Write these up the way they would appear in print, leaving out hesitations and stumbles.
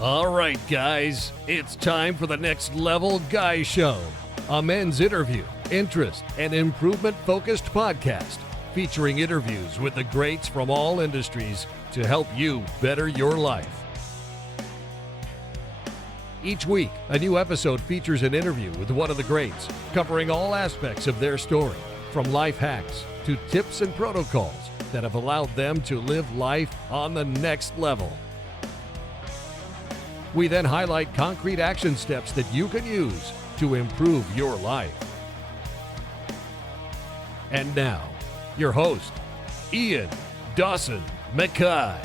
All right, guys, it's time for the Next Level Guy Show, a men's interview, interest, and improvement-focused podcast featuring interviews with the greats from all industries to help you better your life. Each week, a new episode features an interview with one of the greats, covering all aspects of their story, from life hacks to tips and protocols that have allowed them to live life on the next level. We then highlight concrete action steps that you can use to improve your life. And now, your host, Ian Dawson McKay.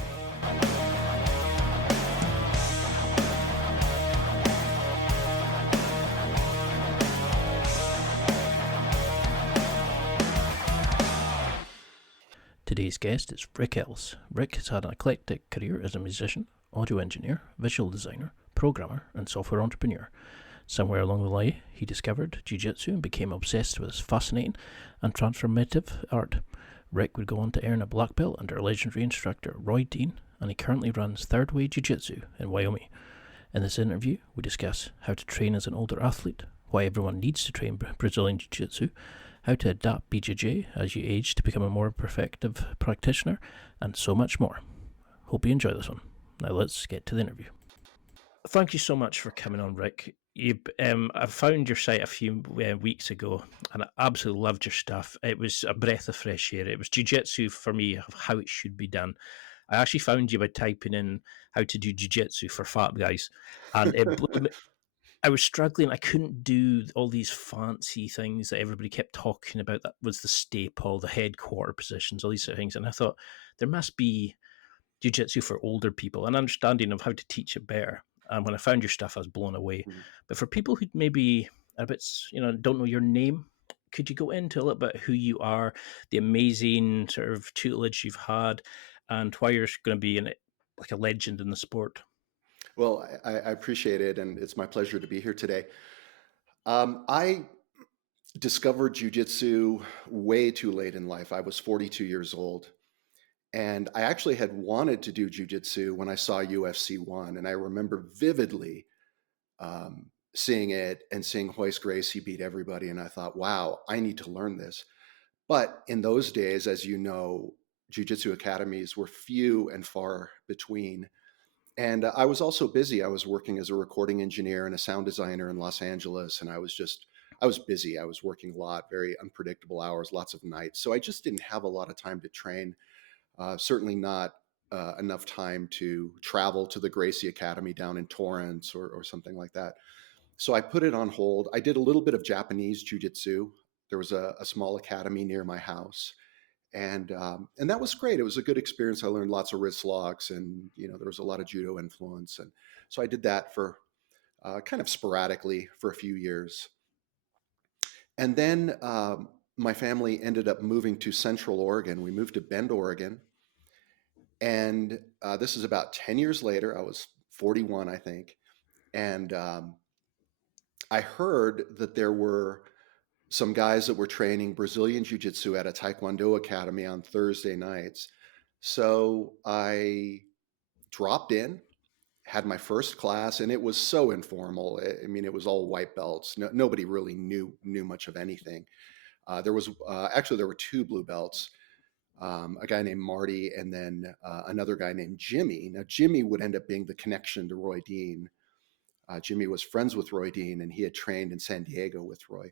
Today's guest is Rick Ellis. Rick has had an eclectic career as a musician, audio engineer, visual designer, programmer, and software entrepreneur. Somewhere along the line, he discovered jiu-jitsu and became obsessed with its fascinating and transformative art. Rick would go on to earn a black belt under legendary instructor Roy Dean, and he currently runs Third Way Jiu Jitsu in Wyoming. In this interview, we discuss how to train as an older athlete, why everyone needs to train Brazilian Jiu-Jitsu, how to adapt BJJ as you age to become a more effective practitioner, and so much more. Hope you enjoy this one. Now let's get to the interview. Thank you so much for coming on, Rick. I found your site a few weeks ago, and I absolutely loved your stuff. It was a breath of fresh air. It was jiu-jitsu for me, of how it should be done. I actually found you by typing in how to do jiu-jitsu for fat guys, and it blew me. I was struggling. I couldn't do all these fancy things that everybody kept talking about. That was the staple, the headquarter positions, all these sort of things. And I thought there must be jiu-jitsu for older people, an understanding of how to teach it better. And when I found your stuff, I was blown away. Mm-hmm. But for people who maybe a bit, don't know your name, could you go into a little bit who you are, the amazing sort of tutelage you've had, and why you're going to be like a legend in the sport? Well, I appreciate it, and it's my pleasure to be here today. I discovered jiu-jitsu way too late in life. I was 42 years old, and I actually had wanted to do jiu-jitsu when I saw UFC 1, and I remember vividly seeing it and seeing Royce Gracie beat everybody, and I thought, wow, I need to learn this. But in those days, as you know, jiu-jitsu academies were few and far between. And I was also busy. I was working as a recording engineer and a sound designer in Los Angeles. And I was busy. I was working a lot, very unpredictable hours, lots of nights. So I just didn't have a lot of time to train, certainly not enough time to travel to the Gracie Academy down in Torrance or something like that. So I put it on hold. I did a little bit of Japanese jiu-jitsu. There was a small academy near my house. And that was great. It was a good experience. I learned lots of wrist locks, and there was a lot of judo influence, and so I did that for kind of sporadically for a few years. And then my family ended up moving to Central Oregon. We moved to Bend, Oregon, and this is about 10 years later. I was 41, I think, and I heard that there were some guys that were training Brazilian Jiu-Jitsu at a Taekwondo academy on Thursday nights. So I dropped in, had my first class, and it was so informal. I mean, it was all white belts. Nobody really knew much of anything. There were two blue belts, a guy named Marty and then another guy named Jimmy. Now, Jimmy would end up being the connection to Roy Dean. Jimmy was friends with Roy Dean, and he had trained in San Diego with Roy.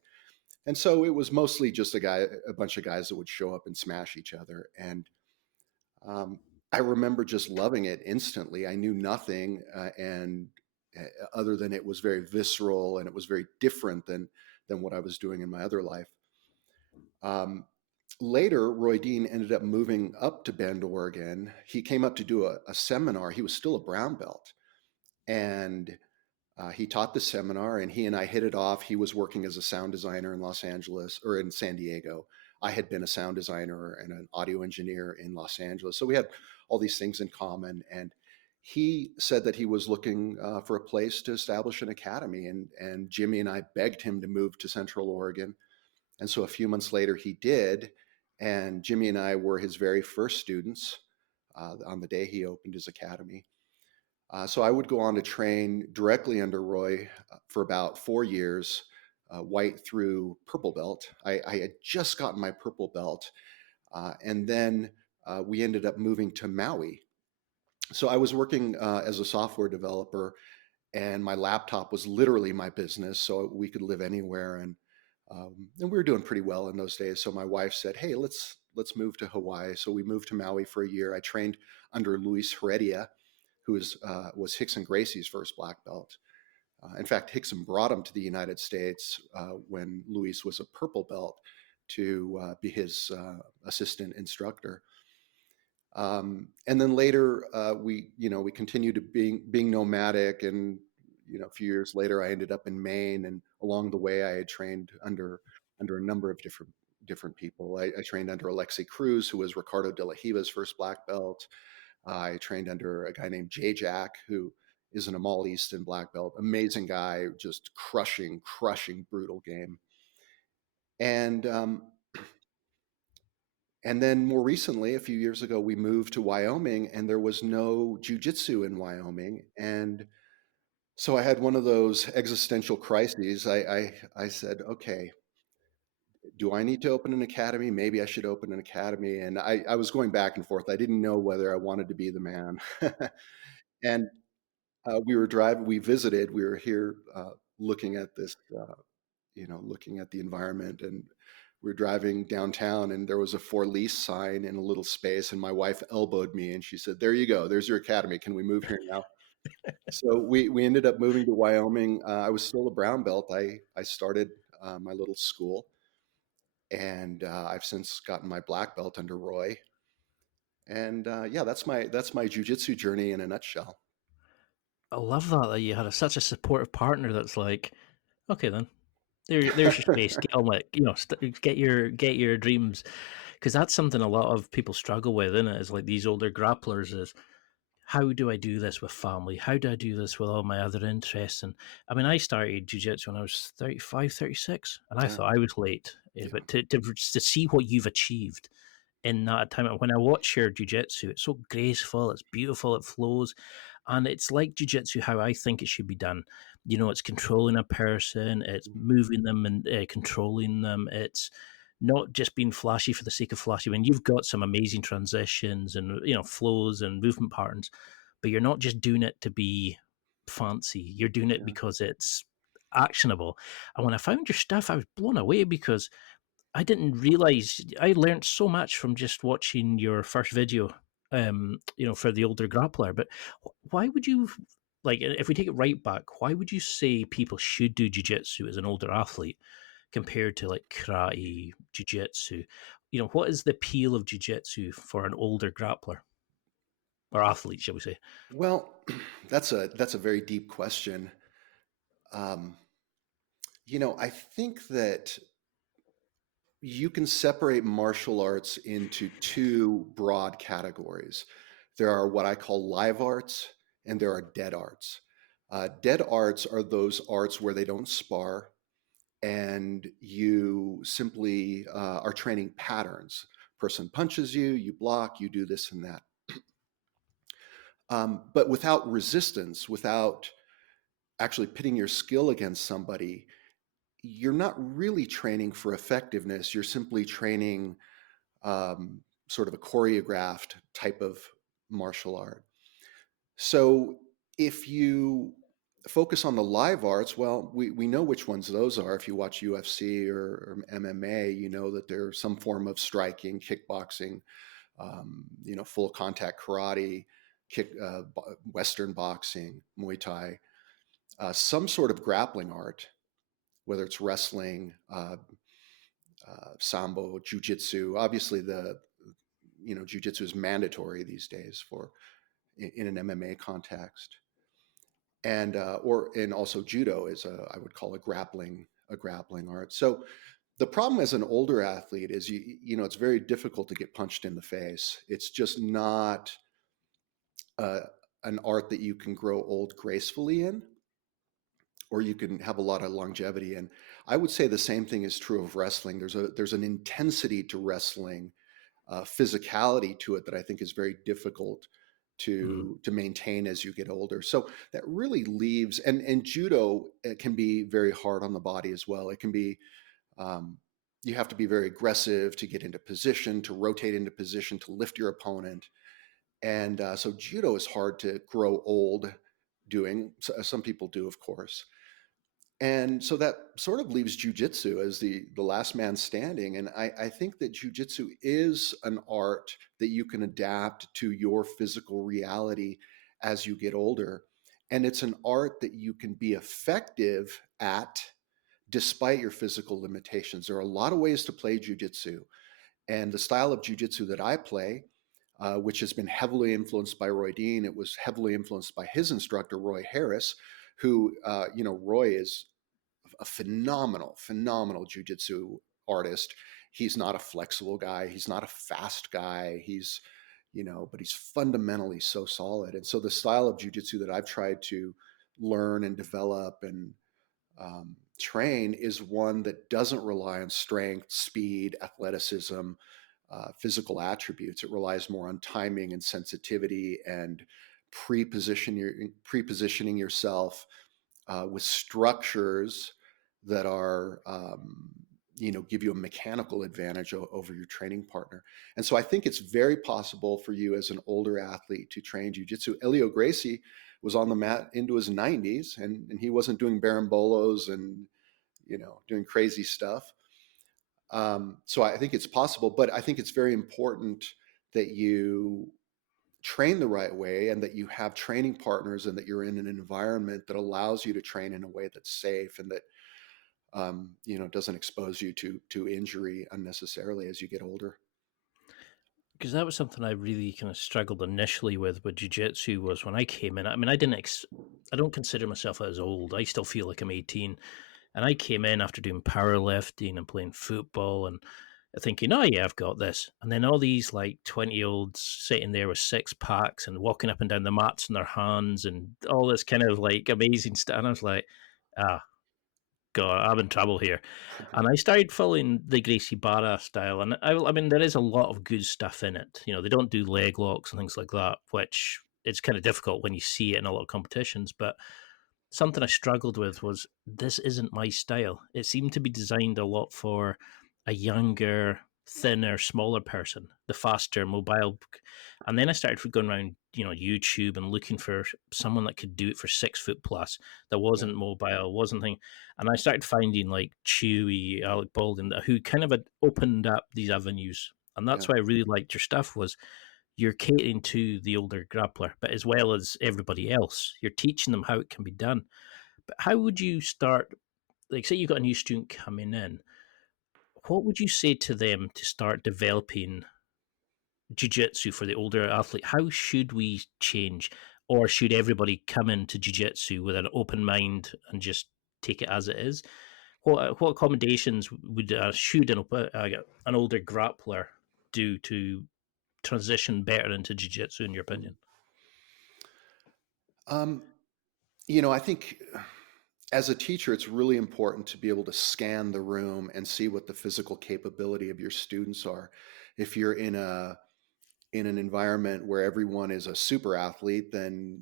And so it was mostly just a bunch of guys that would show up and smash each other. And I remember just loving it instantly. I knew nothing, and other than it was very visceral and it was very different than what I was doing in my other life. Later, Roy Dean ended up moving up to Bend, Oregon. He came up to do a seminar. He was still a brown belt, and he taught the seminar, and he and I hit it off. He was working as a sound designer in Los Angeles or in San Diego. I had been a sound designer and an audio engineer in Los Angeles. So we had all these things in common. And he said that he was looking for a place to establish an academy. And Jimmy and I begged him to move to Central Oregon. And so a few months later, he did. And Jimmy and I were his very first students on the day he opened his academy. So I would go on to train directly under Roy for about 4 years, white through purple belt. I had just gotten my purple belt, and then we ended up moving to Maui. So I was working as a software developer, and my laptop was literally my business, so we could live anywhere, and we were doing pretty well in those days. So my wife said, "Hey, let's move to Hawaii." So we moved to Maui for a year. I trained under Luis Heredia, who was Rickson Gracie's first black belt. In fact, Rickson brought him to the United States when Luis was a purple belt to be his assistant instructor. And then later, we continued to being nomadic, and a few years later, I ended up in Maine, and along the way, I had trained under a number of different people. I trained under Alexi Cruz, who was Ricardo De La Riva's first black belt. I trained under a guy named Jay Jack, who is an Amal Easton black belt. Amazing guy, just crushing, brutal game. And then more recently, a few years ago, we moved to Wyoming, and there was no jiu-jitsu in Wyoming. And so I had one of those existential crises. I said, okay, do I need to open an academy? Maybe I should open an academy. And I was going back and forth. I didn't know whether I wanted to be the man. And we visited, we were here looking at this, looking at the environment, and we were driving downtown, and there was a for lease sign in a little space, and my wife elbowed me and she said, "There you go. There's your academy. Can we move here now?" So we ended up moving to Wyoming. I was still a brown belt. I started my little school, and I've since gotten my black belt under Roy. And yeah, that's my jiu-jitsu journey in a nutshell. I love that you had such a supportive partner that's like, okay then, there's your space. Get on with it. Get your dreams, because that's something a lot of people struggle with, isn't it? Is like these older grapplers is, how do I do this with family? How do I do this with all my other interests? And I mean, I started jiu-jitsu when I was 35, 36, and I Yeah. thought I was late. Yeah. But to see what you've achieved in that time, when I watch your jiu-jitsu, it's so graceful, it's beautiful, it flows. And it's like jiu-jitsu how I think it should be done. It's controlling a person, it's moving them and controlling them. It's not just being flashy for the sake of flashy. When you've got some amazing transitions and flows and movement patterns, but you're not just doing it to be fancy. You're doing it Yeah. because it's actionable. And when I found your stuff, I was blown away because I didn't realize I learned so much from just watching your first video, for the older grappler. But why would you, like, if we take it right back, why would you say people should do jiu-jitsu as an older athlete compared to like karate, jiu-jitsu? What is the appeal of jiu-jitsu for an older grappler or athlete, shall we say? Well, that's a very deep question. I think that you can separate martial arts into two broad categories. There are what I call live arts, and there are dead arts. Dead arts are those arts where they don't spar, and you simply are training patterns. Person punches you, you block, you do this and that. But without resistance, without actually pitting your skill against somebody, you're not really training for effectiveness. You're simply training sort of a choreographed type of martial art. So if you focus on the live arts, well, we know which ones those are. If you watch UFC or MMA, you know that there's some form of striking, kickboxing, full contact karate, Western boxing, Muay Thai, some sort of grappling art, whether it's wrestling, sambo, jujitsu. Obviously, jujitsu is mandatory these days in an MMA context, and also judo is I would call a grappling art. So the problem as an older athlete is it's very difficult to get punched in the face. It's just not uh, an art that you can grow old gracefully in, or you can have a lot of longevity in. I would say the same thing is true of wrestling. There's an intensity to wrestling, physicality to it that I think is very difficult to maintain as you get older. So that really leaves, and judo, it can be very hard on the body as well. It can be, you have to be very aggressive to get into position, to rotate into position, to lift your opponent. And so judo is hard to grow old doing. Some people do, of course. And so that sort of leaves jujitsu as the last man standing. And I think that jujitsu is an art that you can adapt to your physical reality as you get older. And it's an art that you can be effective at despite your physical limitations. There are a lot of ways to play jujitsu. And the style of jujitsu that I play, which has been heavily influenced by Roy Dean, it was heavily influenced by his instructor, Roy Harris, who, Roy is a phenomenal jujitsu artist. He's not a flexible guy. He's not a fast guy. But he's fundamentally so solid. And so the style of jujitsu that I've tried to learn and develop and train is one that doesn't rely on strength, speed, athleticism, physical attributes. It relies more on timing and sensitivity and pre-positioning yourself with structures that are, give you a mechanical advantage over your training partner. And so I think it's very possible for you as an older athlete to train jiu-jitsu. Elio Gracie was on the mat into his 90s, and he wasn't doing barambolos and, doing crazy stuff. So I think it's possible, but I think it's very important that you train the right way and that you have training partners and that you're in an environment that allows you to train in a way that's safe and that doesn't expose you to injury unnecessarily as you get older. Because that was something I really kind of struggled initially with jiu-jitsu was when I came in. I mean, I don't consider myself as old. I still feel like I'm 18. And I came in after doing powerlifting and playing football and thinking, oh, yeah, I've got this. And then all these like 20-year-olds sitting there with six packs and walking up and down the mats in their hands and all this kind of like amazing stuff. And I was like, God, I'm in trouble here. And I started following the Gracie Barra style. And I mean, there is a lot of good stuff in it. They don't do leg locks and things like that, which it's kind of difficult when you see it in a lot of competitions. But something I struggled with was this isn't my style. It seemed to be designed a lot for a younger, thinner, smaller person, the faster, mobile. And then I started going around, YouTube and looking for someone that could do it for 6 foot plus, that wasn't mobile, wasn't thing. And I started finding like Chewy, Alec Baldwin, who kind of had opened up these avenues. And that's why I really liked your stuff was you're catering to the older grappler, but as well as everybody else, you're teaching them how it can be done. But how would you start? Like, say you got a new student coming in, what would you say to them to start developing jiu-jitsu for the older athlete? How should we change, or should everybody come into jiu-jitsu with an open mind and just take it as it is? What accommodations should an older grappler do to transition better into jiu-jitsu, in your opinion? I think as a teacher, it's really important to be able to scan the room and see what the physical capability of your students are. If you're in an environment where everyone is a super athlete, then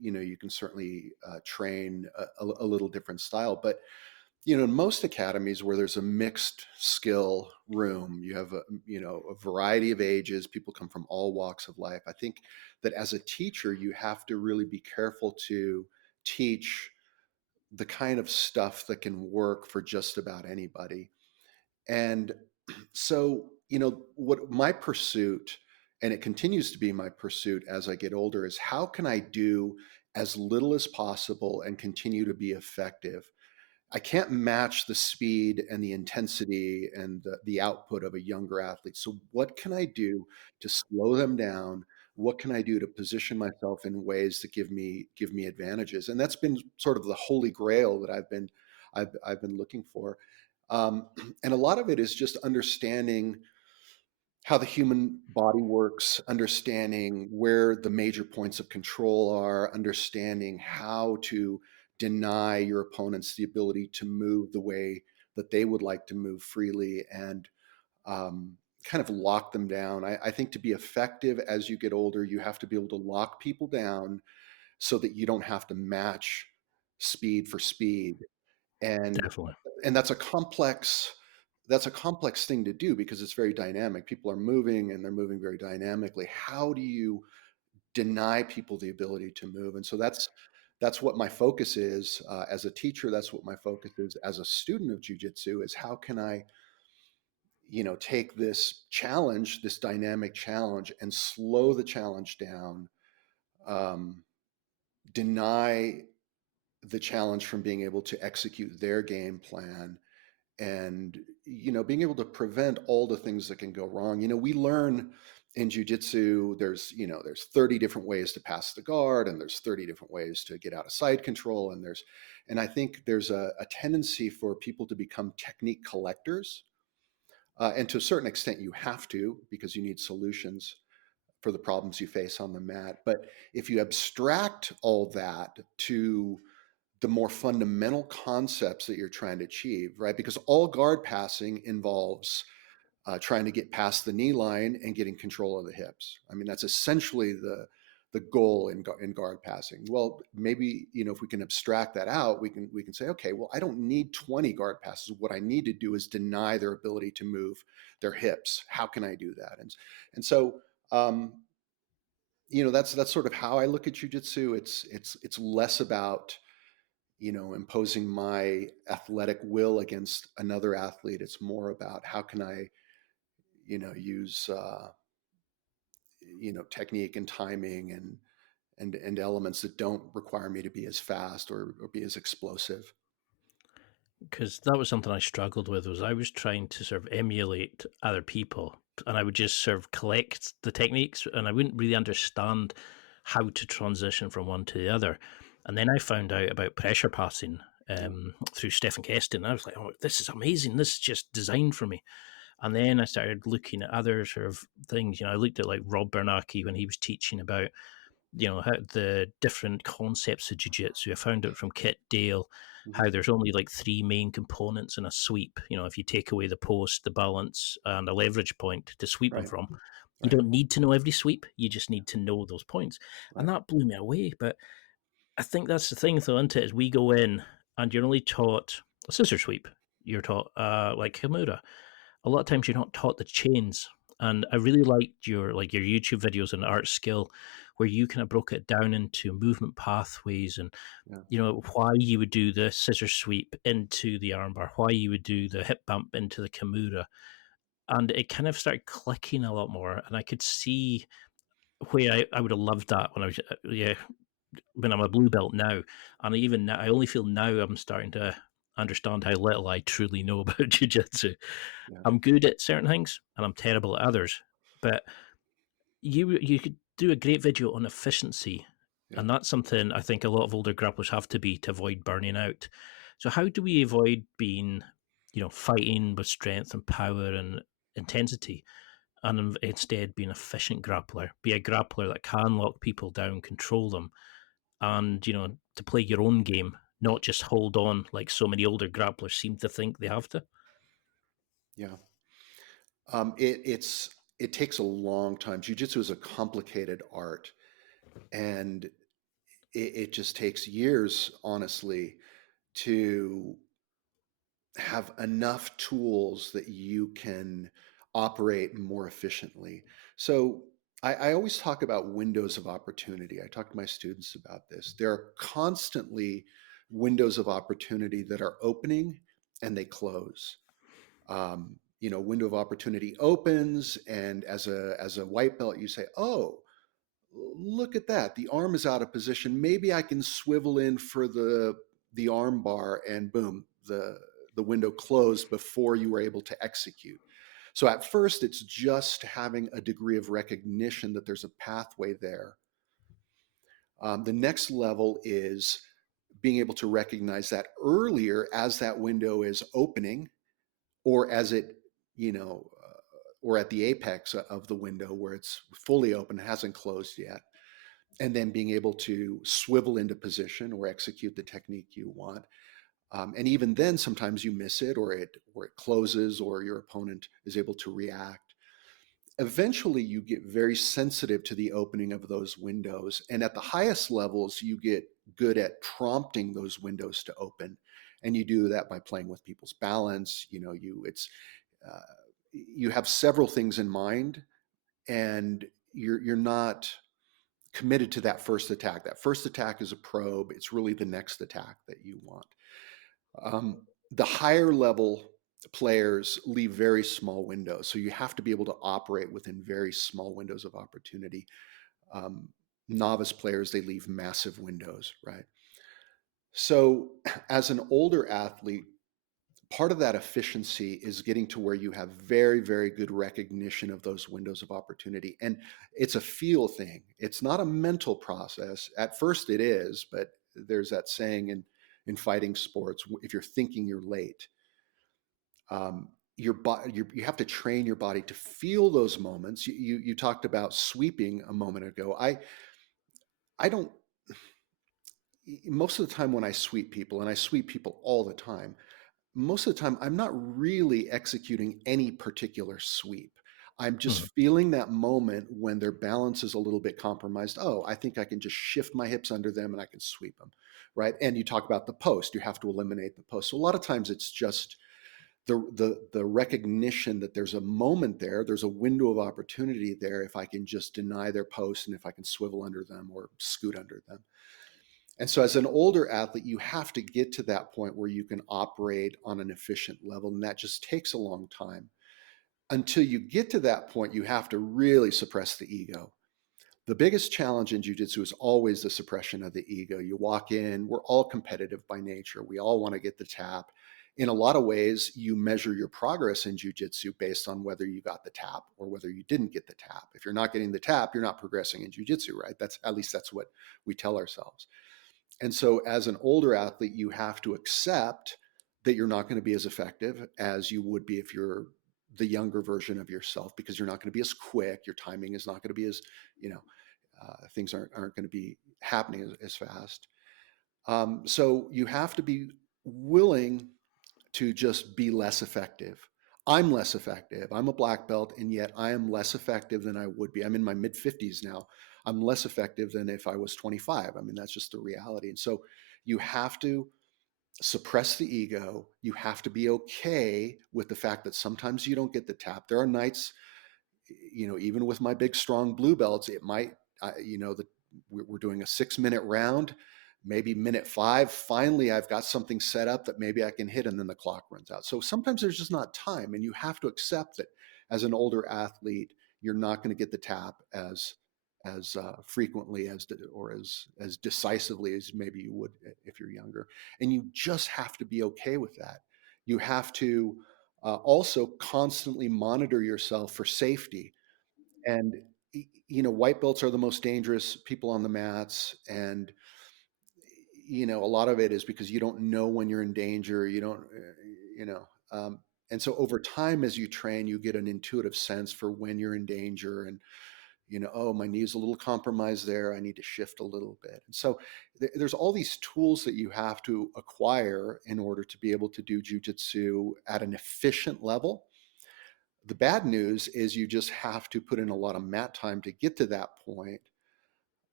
you can certainly train a little different style. But in most academies where there's a mixed skill room, you have a variety of ages. People come from all walks of life. I think that as a teacher, you have to really be careful to teach the kind of stuff that can work for just about anybody. And so, what my pursuit, and it continues to be my pursuit as I get older, is how can I do as little as possible and continue to be effective? I can't match the speed and the intensity and the output of a younger athlete. So what can I do to slow them down? What can I do to position myself in ways that give me advantages? And that's been sort of the holy grail that I've been looking for. And a lot of it is just understanding how the human body works, understanding where the major points of control are, understanding how to deny your opponents the ability to move the way that they would like to move freely. And kind of lock them down. I think to be effective as you get older, you have to be able to lock people down so that you don't have to match speed for speed. And Definitely. and that's a complex thing to do because it's very dynamic. People are moving and they're moving very dynamically. How do you deny people the ability to move? And so that's what my focus is as a teacher. That's what my focus is as a student of jiu-jitsu, is how can I, take this challenge, this dynamic challenge, and slow the challenge down, um, deny the challenge from being able to execute their game plan, and being able to prevent all the things that can go wrong. We learn in jiu-jitsu there's 30 different ways to pass the guard, and there's 30 different ways to get out of side control, and I think there's a tendency for people to become technique collectors, and to a certain extent you have to, because you need solutions for the problems you face on the mat. But if you abstract all that to the more fundamental concepts that you're trying to achieve, right? Because all guard passing involves trying to get past the knee line and getting control of the hips. I mean, that's essentially the goal in guard passing. Well, maybe if we can abstract that out, we can say, okay, well, I don't need 20 guard passes. What I need to do is deny their ability to move their hips. How can I do that? And so that's sort of how I look at jiu-jitsu. It's less about imposing my athletic will against another athlete. It's more about how can I use technique and timing and elements that don't require me to be as fast or be as explosive. Because that was something I struggled with, was I was trying to sort of emulate other people, and I would just sort of collect the techniques, and I wouldn't really understand how to transition from one to the other. And then I found out about pressure passing through Stephen Keston, and I was like, oh, this is amazing. This is just designed for me. And then I started looking at other sort of things. I looked at like Rob Bernanke when he was teaching about, how the different concepts of jiu-jitsu. I found out from Kit Dale how there's only like three main components in a sweep. If you take away the post, the balance, and a leverage point to sweep them Right. from, you don't need to know every sweep. You just need to know those points. And that blew me away. But I think that's the thing, though, isn't it? Is we go in and you're only taught a scissor sweep. You're taught like Kimura. A lot of times you're not taught the chains. And I really liked your YouTube videos and art skill, where you kind of broke it down into movement pathways and why you would do the scissor sweep into the armbar, why you would do the hip bump into the Kimura. And it kind of started clicking a lot more. And I could see where I would have loved that when I was when I'm a blue belt now. And even now, I only feel now I'm starting to understand how little I truly know about jiu-jitsu. Yeah. I'm good at certain things and I'm terrible at others. But you could do a great video on efficiency, and that's something I think a lot of older grapplers have to be to avoid burning out. So how do we avoid being, fighting with strength and power and intensity, and instead be an efficient grappler, be a grappler that can lock people down, control them, and to play your own game, not just hold on like so many older grapplers seem to think they have to? Yeah. It takes a long time. Jiu-jitsu is a complicated art, and it just takes years, honestly, to have enough tools that you can operate more efficiently. So I always talk about windows of opportunity. I talk to my students about this. There are constantly windows of opportunity that are opening and they close. Window of opportunity opens, and as a white belt, you say, "Oh, look at that! The arm is out of position. Maybe I can swivel in for the arm bar," and boom, the window closed before you were able to execute. So at first, it's just having a degree of recognition that there's a pathway there. The next level is being able to recognize that earlier as that window is opening, or as it, or at the apex of the window where it's fully open, hasn't closed yet. And then being able to swivel into position or execute the technique you want. And even then, sometimes you miss it, or it closes, or your opponent is able to react. eventually you get very sensitive to the opening of those windows. And at the highest levels, you get good at prompting those windows to open. And you do that by playing with people's balance. Uh, you have several things in mind, and you're not committed to that first attack. That first attack is a probe. It's really the next attack that you want. The higher level players leave very small windows. So you have to be able to operate within very small windows of opportunity. Um, Novice players, they leave massive windows, right? So as an older athlete, part of that efficiency is getting to where you have very, very good recognition of those windows of opportunity. And it's a feel thing. It's not a mental process. At first it is, but there's that saying in fighting sports, if you're thinking you're late, your body, you have to train your body to feel those moments. You talked about sweeping a moment ago. I don't, most of the time when I sweep people, and I sweep people all the time, most of the time I'm not really executing any particular sweep. I'm just feeling that moment when their balance is a little bit compromised. Oh, I think I can just shift my hips under them and I can sweep them, right? And you talk about the post. You have to eliminate the post. So a lot of times it's just the recognition that there's a moment there, there's a window of opportunity there if I can just deny their post and if I can swivel under them or scoot under them. And so as an older athlete, you have to get to that point where you can operate on an efficient level, and that just takes a long time. Until you get to that point, you have to really suppress the ego. The biggest challenge in jiu-jitsu is always the suppression of the ego. You walk in, we're all competitive by nature. We all want to get the tap. In a lot of ways, you measure your progress in jiu-jitsu based on whether you got the tap or whether you didn't get the tap. If you're not getting the tap, you're not progressing in jiu-jitsu, right? At least that's what we tell ourselves. And so as an older athlete, you have to accept that you're not going to be as effective as you would be if you're the younger version of yourself, because you're not going to be as quick. Your timing is not going to be as, things aren't going to be happening as fast. So you have to be willing to just be less effective. I'm less effective. I'm a black belt, and yet I am less effective than I would be. I'm in my mid 50s now. I'm less effective than if I was 25. I mean, that's just the reality. And so you have to suppress the ego. You have to be okay with the fact that sometimes you don't get the tap. There are nights, even with my big, strong blue belts, it might, we're doing a 6-minute round, maybe minute 5. Finally, I've got something set up that maybe I can hit, and then the clock runs out. So sometimes there's just not time, and you have to accept that as an older athlete, you're not going to get the tap as frequently or as decisively as maybe you would if you're younger. And you just have to be okay with that. You have to also constantly monitor yourself for safety. And white belts are the most dangerous people on the mats, and a lot of it is because you don't know when you're in danger. You don't, and so over time, as you train, you get an intuitive sense for when you're in danger, and oh, my knee is a little compromised there. I need to shift a little bit. And so there's all these tools that you have to acquire in order to be able to do jiu-jitsu at an efficient level. The bad news is you just have to put in a lot of mat time to get to that point.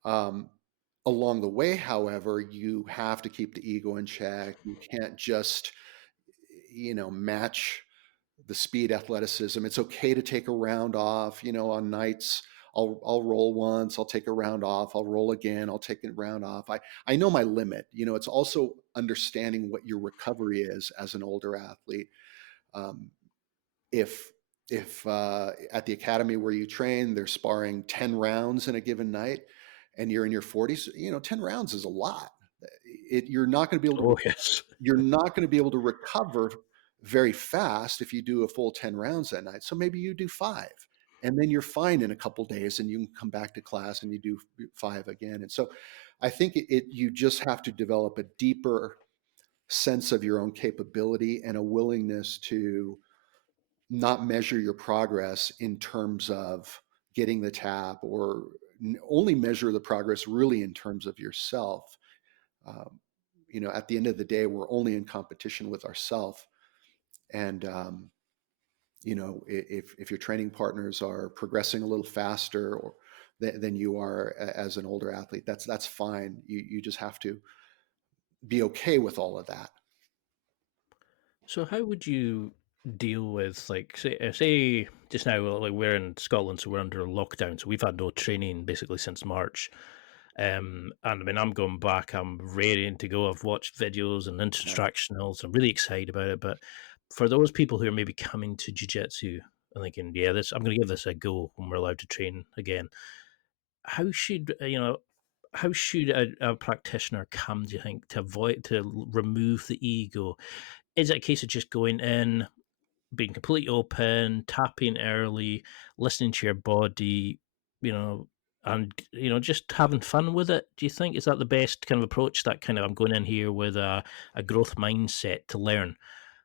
Along the way, however, you have to keep the ego in check. You can't just, match the speed athleticism. It's okay to take a round off. On nights, I'll roll once, I'll take a round off, I'll roll again, I'll take a round off. I know my limit. It's also understanding what your recovery is as an older athlete. If at the academy where you train, they're sparring 10 rounds in a given night, and you're in your 40s, 10 rounds is a lot. You're not going to be able to. Oh, yes. You're not going to be able to recover very fast if you do a full 10 rounds that night. So maybe you do 5, and then you're fine in a couple days, and you can come back to class and you do 5 again. And so I think you just have to develop a deeper sense of your own capability and a willingness to not measure your progress in terms of getting the tap, or only measure the progress really in terms of yourself. At the end of the day, we're only in competition with ourselves. And if your training partners are progressing a little faster or than you are as an older athlete, that's fine. You just have to be okay with all of that. So how would you deal with, like, say just now, like, we're in Scotland, so we're under lockdown, so we've had no training basically since March. And I mean, I'm going back. I'm raring to go. I've watched videos and Yeah. instructionals. I'm really excited about it. But for those people who are maybe coming to jiu-jitsu and thinking, yeah, I'm going to give this a go when we're allowed to train again. How should how should a practitioner come, do you think, to remove the ego? Is it a case of just going in, being completely open, tapping early, listening to your body, and just having fun with it? Do you think, is that the best kind of approach? That kind of, I'm going in here with a growth mindset to learn,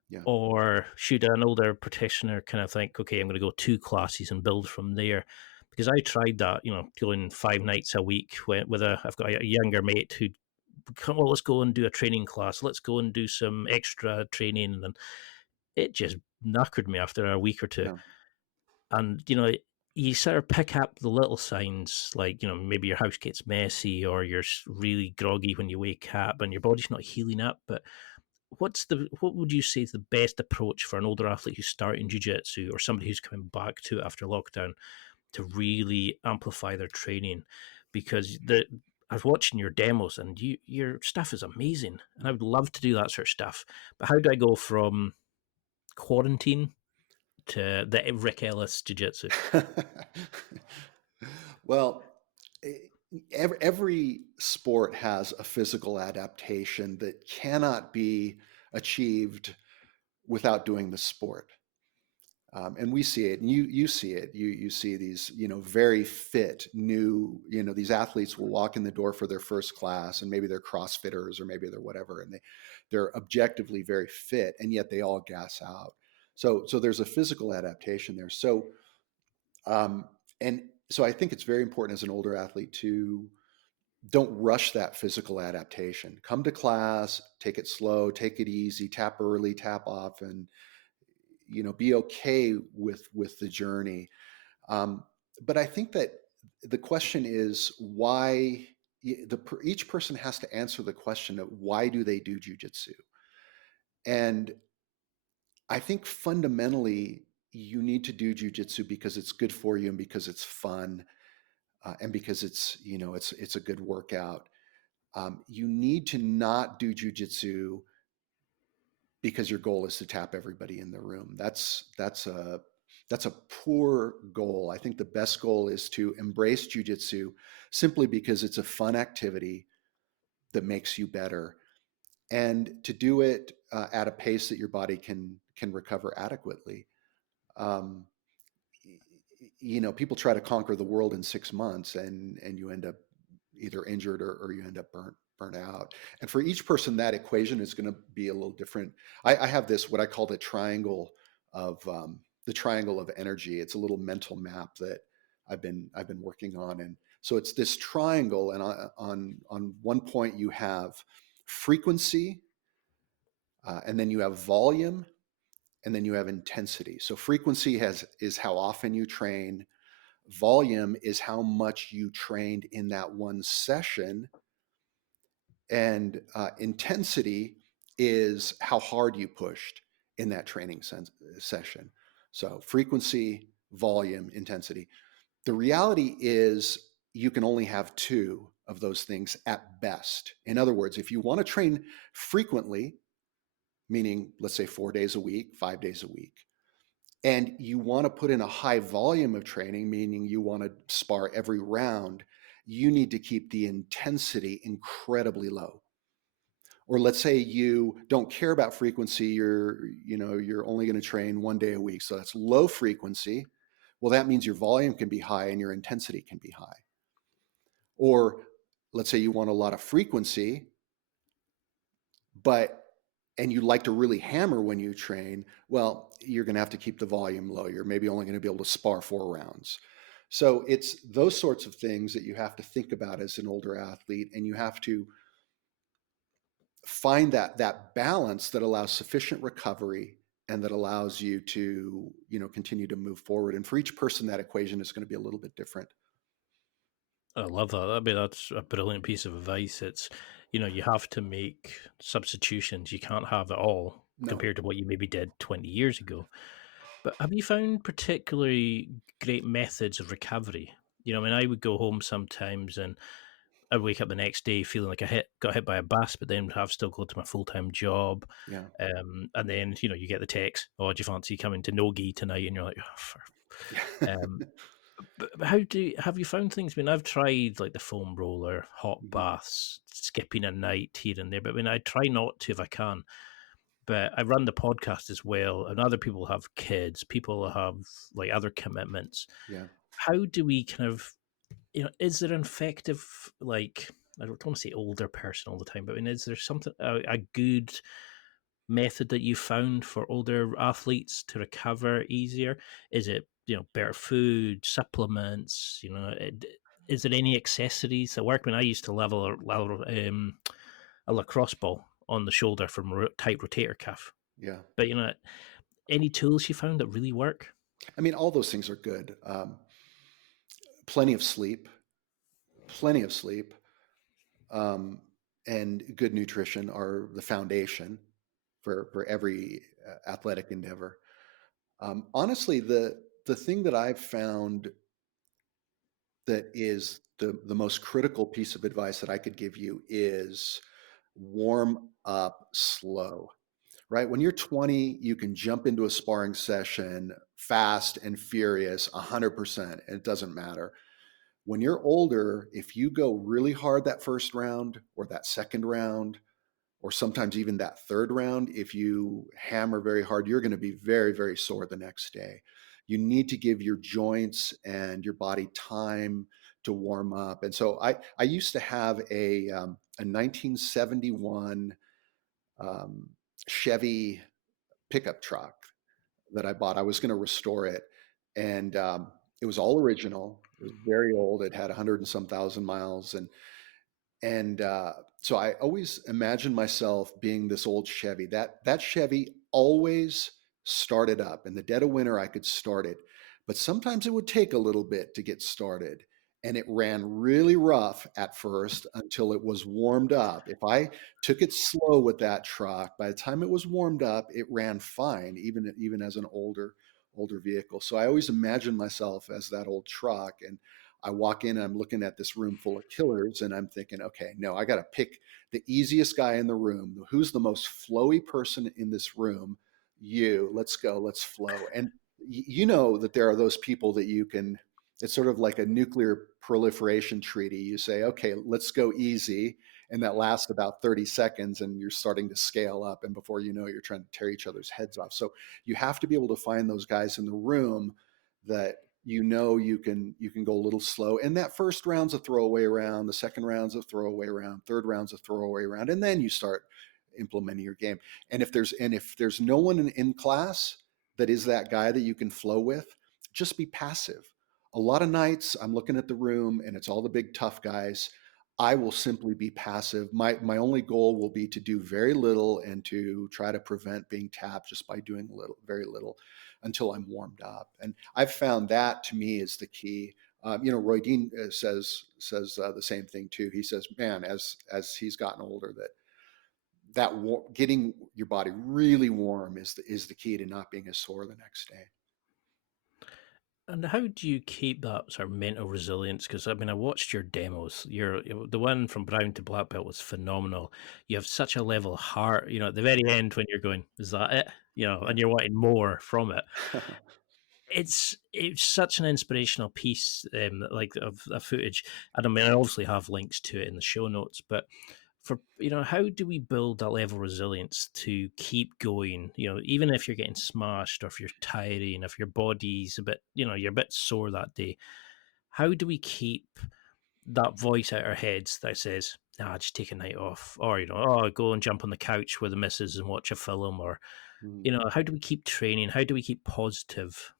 Yeah. or should an older practitioner kind of think, okay, I'm going to go 2 classes and build from there? Because I tried that, going 5 nights a week I've got a younger mate who, come, well, let's go and do a training class. Let's go and do some extra training, and it just knackered me after a week or two. Yeah. And you sort of pick up the little signs, like maybe your house gets messy, or you're really groggy when you wake up, and your body's not healing up. But what would you say is the best approach for an older athlete who's starting jiu-jitsu, or somebody who's coming back to it after lockdown, to really amplify their training? Because I was watching your demos, and your stuff is amazing, and I would love to do that sort of stuff. But how do I go from quarantine to the Rick Ellis Jiu-Jitsu? Well, every sport has a physical adaptation that cannot be achieved without doing the sport. And we see it, and you see it. You see these, very fit new, these athletes will walk in the door for their first class, and maybe they're CrossFitters or maybe they're whatever, and they're objectively very fit, and yet they all gas out. So there's a physical adaptation there. Um, and so I think it's very important as an older athlete to don't rush that physical adaptation. Come to class, take it slow, take it easy, tap early, tap often, be okay with the journey. But I think that the question is why. Each person has to answer the question of why do they do jujitsu, and I think fundamentally you need to do jujitsu because it's good for you and because it's fun, and because it's a good workout. You need to not do jujitsu because your goal is to tap everybody in the room. That's a poor goal. I think the best goal is to embrace jujitsu simply because it's a fun activity that makes you better, and to do it at a pace that your body can recover adequately. Um, People try to conquer the world in 6 months, and you end up either injured or you end up burnt out. And for each person, that equation is going to be a little different. I have this, what I call of the triangle of energy. It's a little mental map that I've been working on. And so it's this triangle, and on one point you have frequency, and then you have volume, and then you have intensity. So frequency is how often you train. Volume is how much you trained in that one session, and intensity is how hard you pushed in that training session. So frequency, volume, intensity. The reality is you can only have two of those things at best. In other words, if you want to train frequently, meaning let's say 4 days a week, 5 days a week, and you want to put in a high volume of training, meaning you want to spar every round, you need to keep the intensity incredibly low. Or let's say you don't care about frequency, you're only going to train 1 day a week, so that's low frequency. Well, that means your volume can be high and your intensity can be high. Or let's say you want a lot of frequency, and you like to really hammer when you train. Well, you're going to have to keep the volume low. You're maybe only going to be able to spar 4 rounds. So it's those sorts of things that you have to think about as an older athlete, and you have to find that balance that allows sufficient recovery and that allows you to, continue to move forward. And for each person, that equation is going to be a little bit different. I love that. That's a brilliant piece of advice. It's, you have to make substitutions. You can't have it all No. compared to what you maybe did 20 years ago. But have you found particularly great methods of recovery? I would go home sometimes and I'd wake up the next day feeling like got hit by a bus, but then have still go to my full-time job. Yeah. And then, you get the text, oh, do you fancy coming to Nogi tonight? And you're like, um, but have you found things? I've tried like the foam roller, hot baths, skipping a night here and there, but I try not to if I can. But I run the podcast as well, and other people have kids, people have like other commitments. Yeah. How do we kind of, is there an effective, like, I don't want to say older person all the time, but is there something, a good method that you found for older athletes to recover easier? Is it, better food, supplements, is there any accessories that work? I used to level a lacrosse ball on the shoulder from a tight rotator cuff. Yeah. But, any tools you found that really work? All those things are good. Plenty of sleep, and good nutrition are the foundation for every athletic endeavor. Honestly, the thing that I've found that is the most critical piece of advice that I could give you is warm up slow. Right? When you're 20, you can jump into a sparring session fast and furious, 100%, and it doesn't matter. When you're older, if you go really hard that first round or that second round, or sometimes even that third round, if you hammer very hard, you're going to be very, very sore the next day. You need to give your joints and your body time to warm up. And so I used to have a 1971 Chevy pickup truck that I bought. I was going to restore it, and it was all original. It was very old. It had 100 and some thousand miles, and so I always imagined myself being this old Chevy. That Chevy always started up. In the dead of winter, I could start it, but sometimes it would take a little bit to get started. And it ran really rough at first until it was warmed up. If I took it slow with that truck, by the time it was warmed up, it ran fine, even as an older vehicle. So I always imagined myself as that old truck, and I walk in and I'm looking at this room full of killers and I'm thinking, okay, no, I got to pick the easiest guy in the room. Who's the most flowy person in this room? You. Let's go. Let's flow. And you know that there are those people that you can, it's sort of like a nuclear proliferation treaty. You say, okay, let's go easy. And that lasts about 30 seconds and you're starting to scale up. And before you know it, you're trying to tear each other's heads off. So you have to be able to find those guys in the room that you can go a little slow. And that first round's a throwaway round, the second round's a throwaway round, third round's a throwaway round, and then you start implementing your game. And if there's no one in class that is that guy that you can flow with, just be passive. A lot of nights I'm looking at the room and it's all the big tough guys. I will simply be passive. My only goal will be to do very little and to try to prevent being tapped just by doing very little until I'm warmed up. And I've found that to me is the key. Roy Dean says the same thing too. He says, man, as he's gotten older, getting your body really warm is the key to not being as sore the next day. And how do you keep that sort of mental resilience? Because I watched your demos. The one from brown to black belt was phenomenal. You have such a level of heart. At the very end when you're going, is that it? And you're wanting more from it. It's such an inspirational piece, like of footage. And I obviously have links to it in the show notes. But for how do we build that level of resilience to keep going? Even if you're getting smashed, or if you're tiring, if your body's a bit, you're a bit sore that day. How do we keep that voice out our heads that says, "Nah, just take a night off," or go and jump on the couch with the missus and watch a film, or how do we keep training? How do we keep positive?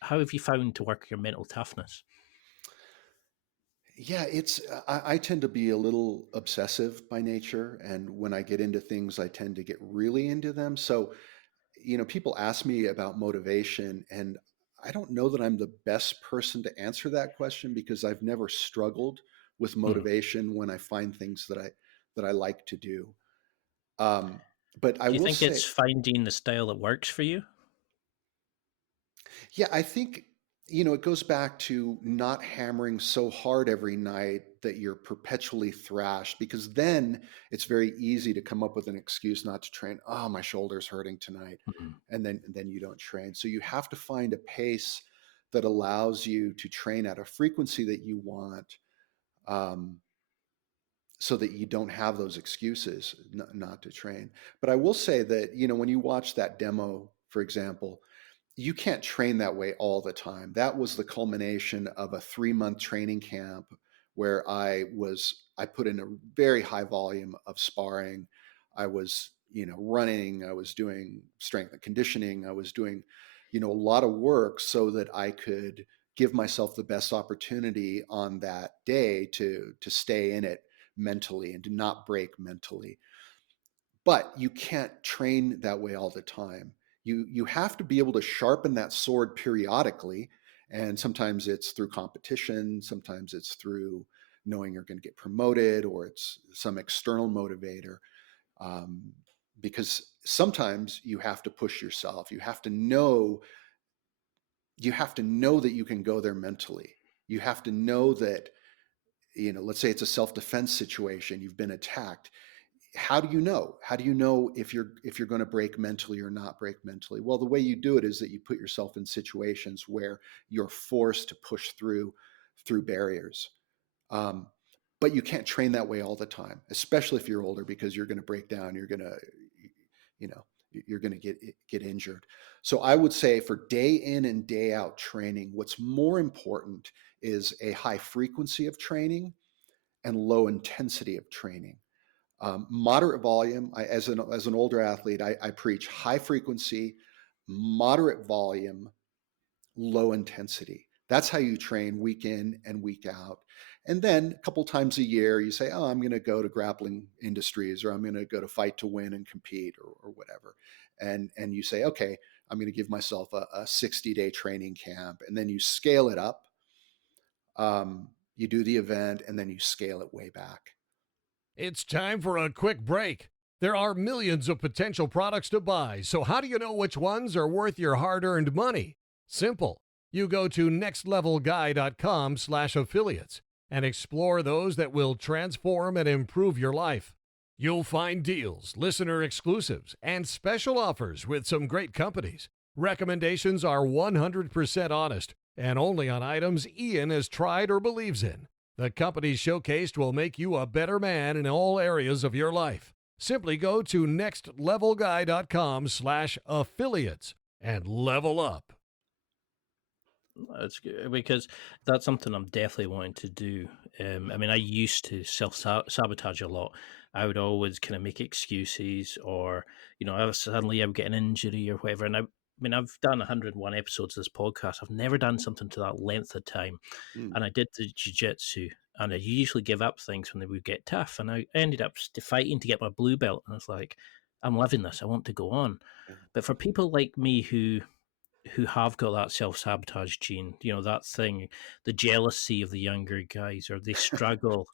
How have you found to work your mental toughness? Yeah, I tend to be a little obsessive by nature, and when I get into things, I tend to get really into them. So people ask me about motivation, and I don't know that I'm the best person to answer that question because I've never struggled with motivation when I find things that I like to do. But I Do you will think say, it's finding the style that works for you? yeah, I think, it goes back to not hammering so hard every night that you're perpetually thrashed, because then it's very easy to come up with an excuse not to train. Oh, my shoulder's hurting tonight. Mhm. And then you don't train. So you have to find a pace that allows you to train at a frequency that you want, um, so that you don't have those excuses not to train. But I will say that, when you watch that demo, for example, you can't train that way all the time. That was the culmination of a 3-month training camp where I put in a very high volume of sparring. I was, running, I was doing strength and conditioning, I was doing, a lot of work so that I could give myself the best opportunity on that day to stay in it mentally and to not break mentally. But you can't train that way all the time. You have to be able to sharpen that sword periodically, and sometimes it's through competition, sometimes it's through knowing you're going to get promoted, or it's some external motivator. Um, because sometimes you have to push yourself. You have to know that you can go there mentally. You have to know that, let's say it's a self-defense situation, you've been attacked. How do you know? How do you know if you're going to break mentally or not break mentally? Well, the way you do it is that you put yourself in situations where you're forced to push through barriers. Um, but you can't train that way all the time, especially if you're older, because you're going to break down. You know, you're going to get injured. So I would say for day in and day out training, what's more important is a high frequency of training and low intensity of training. Moderate volume. As an older athlete, I preach high frequency, moderate volume, low intensity. That's how you train week in and week out. And then a couple times a year, you say, "Oh, I'm going to go to Grappling Industries, or I'm going to go to Fight to Win and compete, or whatever." And you say, "Okay, I'm going to give myself a 60-day training camp," and then you scale it up. You do the event, and then you scale it way back. It's time for a quick break. There are millions of potential products to buy, so how do you know which ones are worth your hard-earned money? Simple. You go to nextlevelguy.com/affiliates and explore those that will transform and improve your life. You'll find deals, listener exclusives, and special offers with some great companies. Recommendations are 100% honest and only on items Ian has tried or believes in. The companies showcased will make you a better man in all areas of your life. Simply go to nextlevelguy.com/affiliates and level up. That's good because that's something I'm definitely wanting to do. I mean, I used to self-sabotage a lot. I would always kind of make excuses, or suddenly I would get an injury or whatever. And I mean, I've done 101 episodes of this podcast. I've never done something to that length of time, Mm, and I did the jiu-jitsu, and I usually give up things when they would get tough, and I ended up fighting to get my blue belt, and I was like, I'm loving this. I want to go on. yeah. But for people like me who have got that self-sabotage gene, that thing, the jealousy of the younger guys, or they struggle.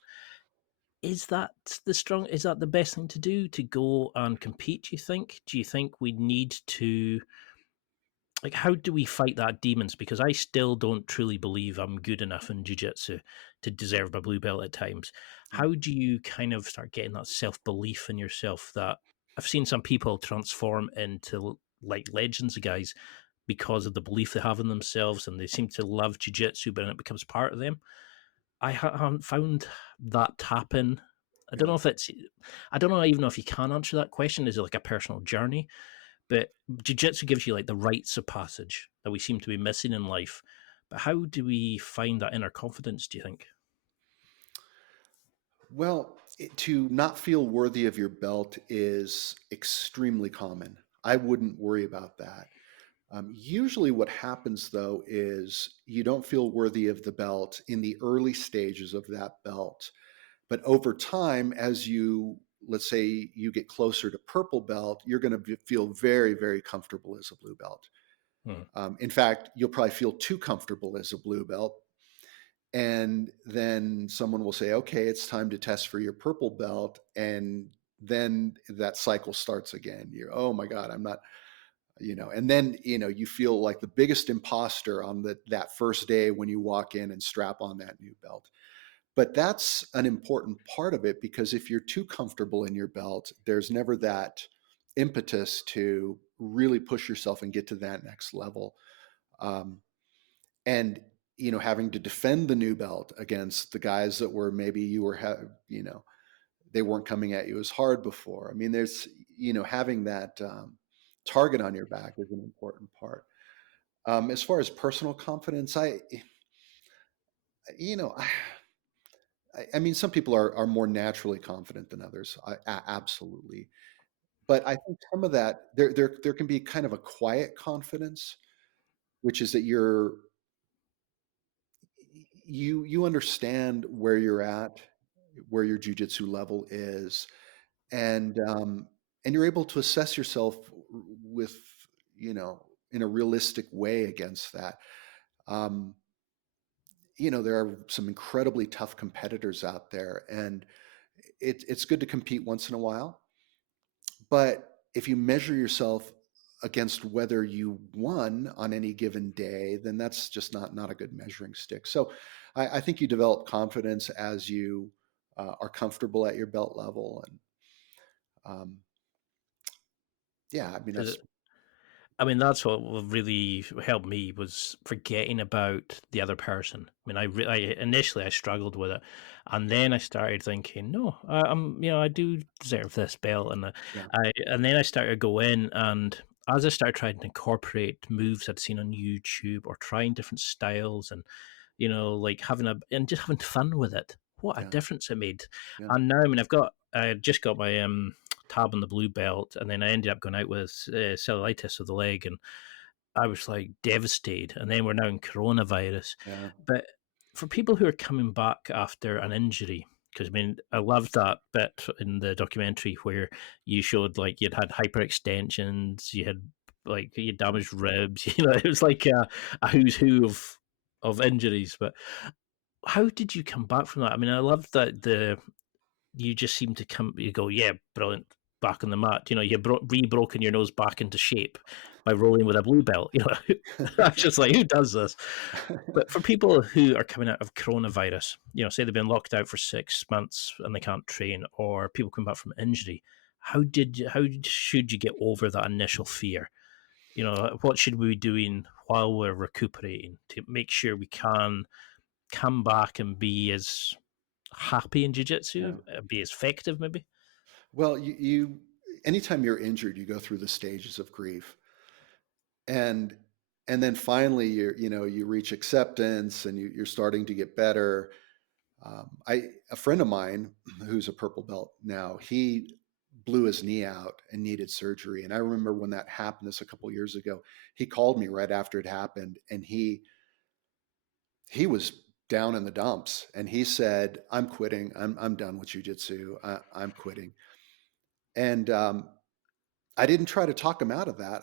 Is that the best thing to do, to go and compete, do you think we need to, like, how do we fight that demons? Because I still don't truly believe I'm good enough in jiu-jitsu to deserve my blue belt at times. Mm. How do you kind of start getting that self-belief in yourself? That I've seen some people transform into like legends of guys because of the belief they have in themselves, and they seem to love jiu-jitsu, but then it becomes part of them. I haven't found that happen. I don't Yeah. know if it's, I don't know even know if you can answer that question. Is it like a personal journey? But jiu-jitsu gives you like the rites of passage that we seem to be missing in life. But how do we find that inner confidence, do you think? Well, to not feel worthy of your belt is extremely common. I wouldn't worry about that. Usually, what happens though is you don't feel worthy of the belt in the early stages of that belt. But over time, as you let's say you get closer to purple belt, you're going to feel very, very comfortable as a blue belt. In fact, you'll probably feel too comfortable as a blue belt. And then someone will say, okay, it's time to test for your purple belt. And then that cycle starts again. You're, oh my God, I'm not, and then, you feel like the biggest imposter on that first day when you walk in and strap on that new belt. But that's an important part of it, because if you're too comfortable in your belt, there's never that impetus to really push yourself and get to that next level. And, having to defend the new belt against the guys that were maybe they weren't coming at you as hard before. I mean, there's, having that target on your back is an important part. As far as personal confidence, you know, I mean, some people are more naturally confident than others. Absolutely. But I think some of that, there can be kind of a quiet confidence, which is that you understand where you're at, where your jujitsu level is, and you're able to assess yourself with, in a realistic way against that. There are some incredibly tough competitors out there, and it's good to compete once in a while. But if you measure yourself against whether you won on any given day, then that's just not a good measuring stick. So I think you develop confidence as you are comfortable at your belt level. And yeah, I mean, that's what really helped me, was forgetting about the other person. I mean, I initially I struggled with it, and then I started thinking, no, I do deserve this belt, and yeah, and then I started to go in, and as I started trying to incorporate moves I'd seen on YouTube, or trying different styles, and like and just having fun with it, what a yeah, difference it made. yeah, And now, I just got my tab on the blue belt, and then I ended up going out with cellulitis of the leg, and I was like devastated. And then we're now in coronavirus. yeah, But for people who are coming back after an injury, because I loved that bit in the documentary where you showed like you'd had hyperextensions, you had damaged ribs. It was like a who's who of injuries. But how did you come back from that? I mean, I love that you just seem to you go, yeah, brilliant, back on the mat. You re-broken your nose back into shape by rolling with a blue belt. I'm just like, who does this? But for people who are coming out of coronavirus, say they've been locked out for 6 months and they can't train, or people coming back from injury, how should you get over that initial fear? What should we be doing while we're recuperating to make sure we can come back and be as happy in jiu-jitsu, yeah. be as effective maybe? Well, anytime you're injured, you go through the stages of grief, and then finally you reach acceptance, and you're starting to get better. A friend of mine who's a purple belt now, he blew his knee out and needed surgery. And I remember when that happened, this a couple of years ago, he called me right after it happened, and he was down in the dumps, and he said, "I'm quitting. I'm done with jujitsu. I'm quitting." And I didn't try to talk him out of that.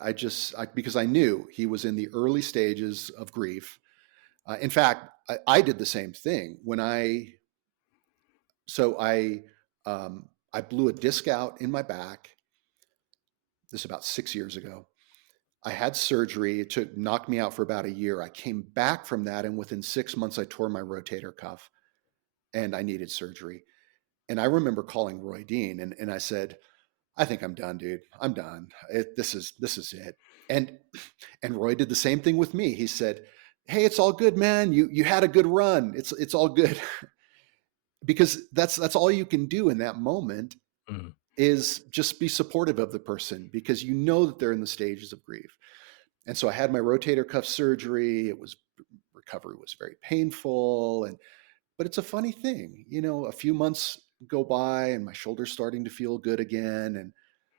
Because I knew he was in the early stages of grief. In fact, I did the same thing when I blew a disc out in my back. This is about 6 years ago. I had surgery. It knocked me out for about a year. I came back from that, and within 6 months, I tore my rotator cuff, and I needed surgery. And I remember calling Roy Dean, and I said, "I think I'm done, dude. I'm done. This is it." And Roy did the same thing with me. He said, "Hey, it's all good, man. You had a good run. It's all good." Because that's all you can do in that moment, Mm. is just be supportive of the person, because you know that they're in the stages of grief. And so I had my rotator cuff surgery. Recovery was very painful, but it's a funny thing, a few months go by and my shoulder's starting to feel good again, and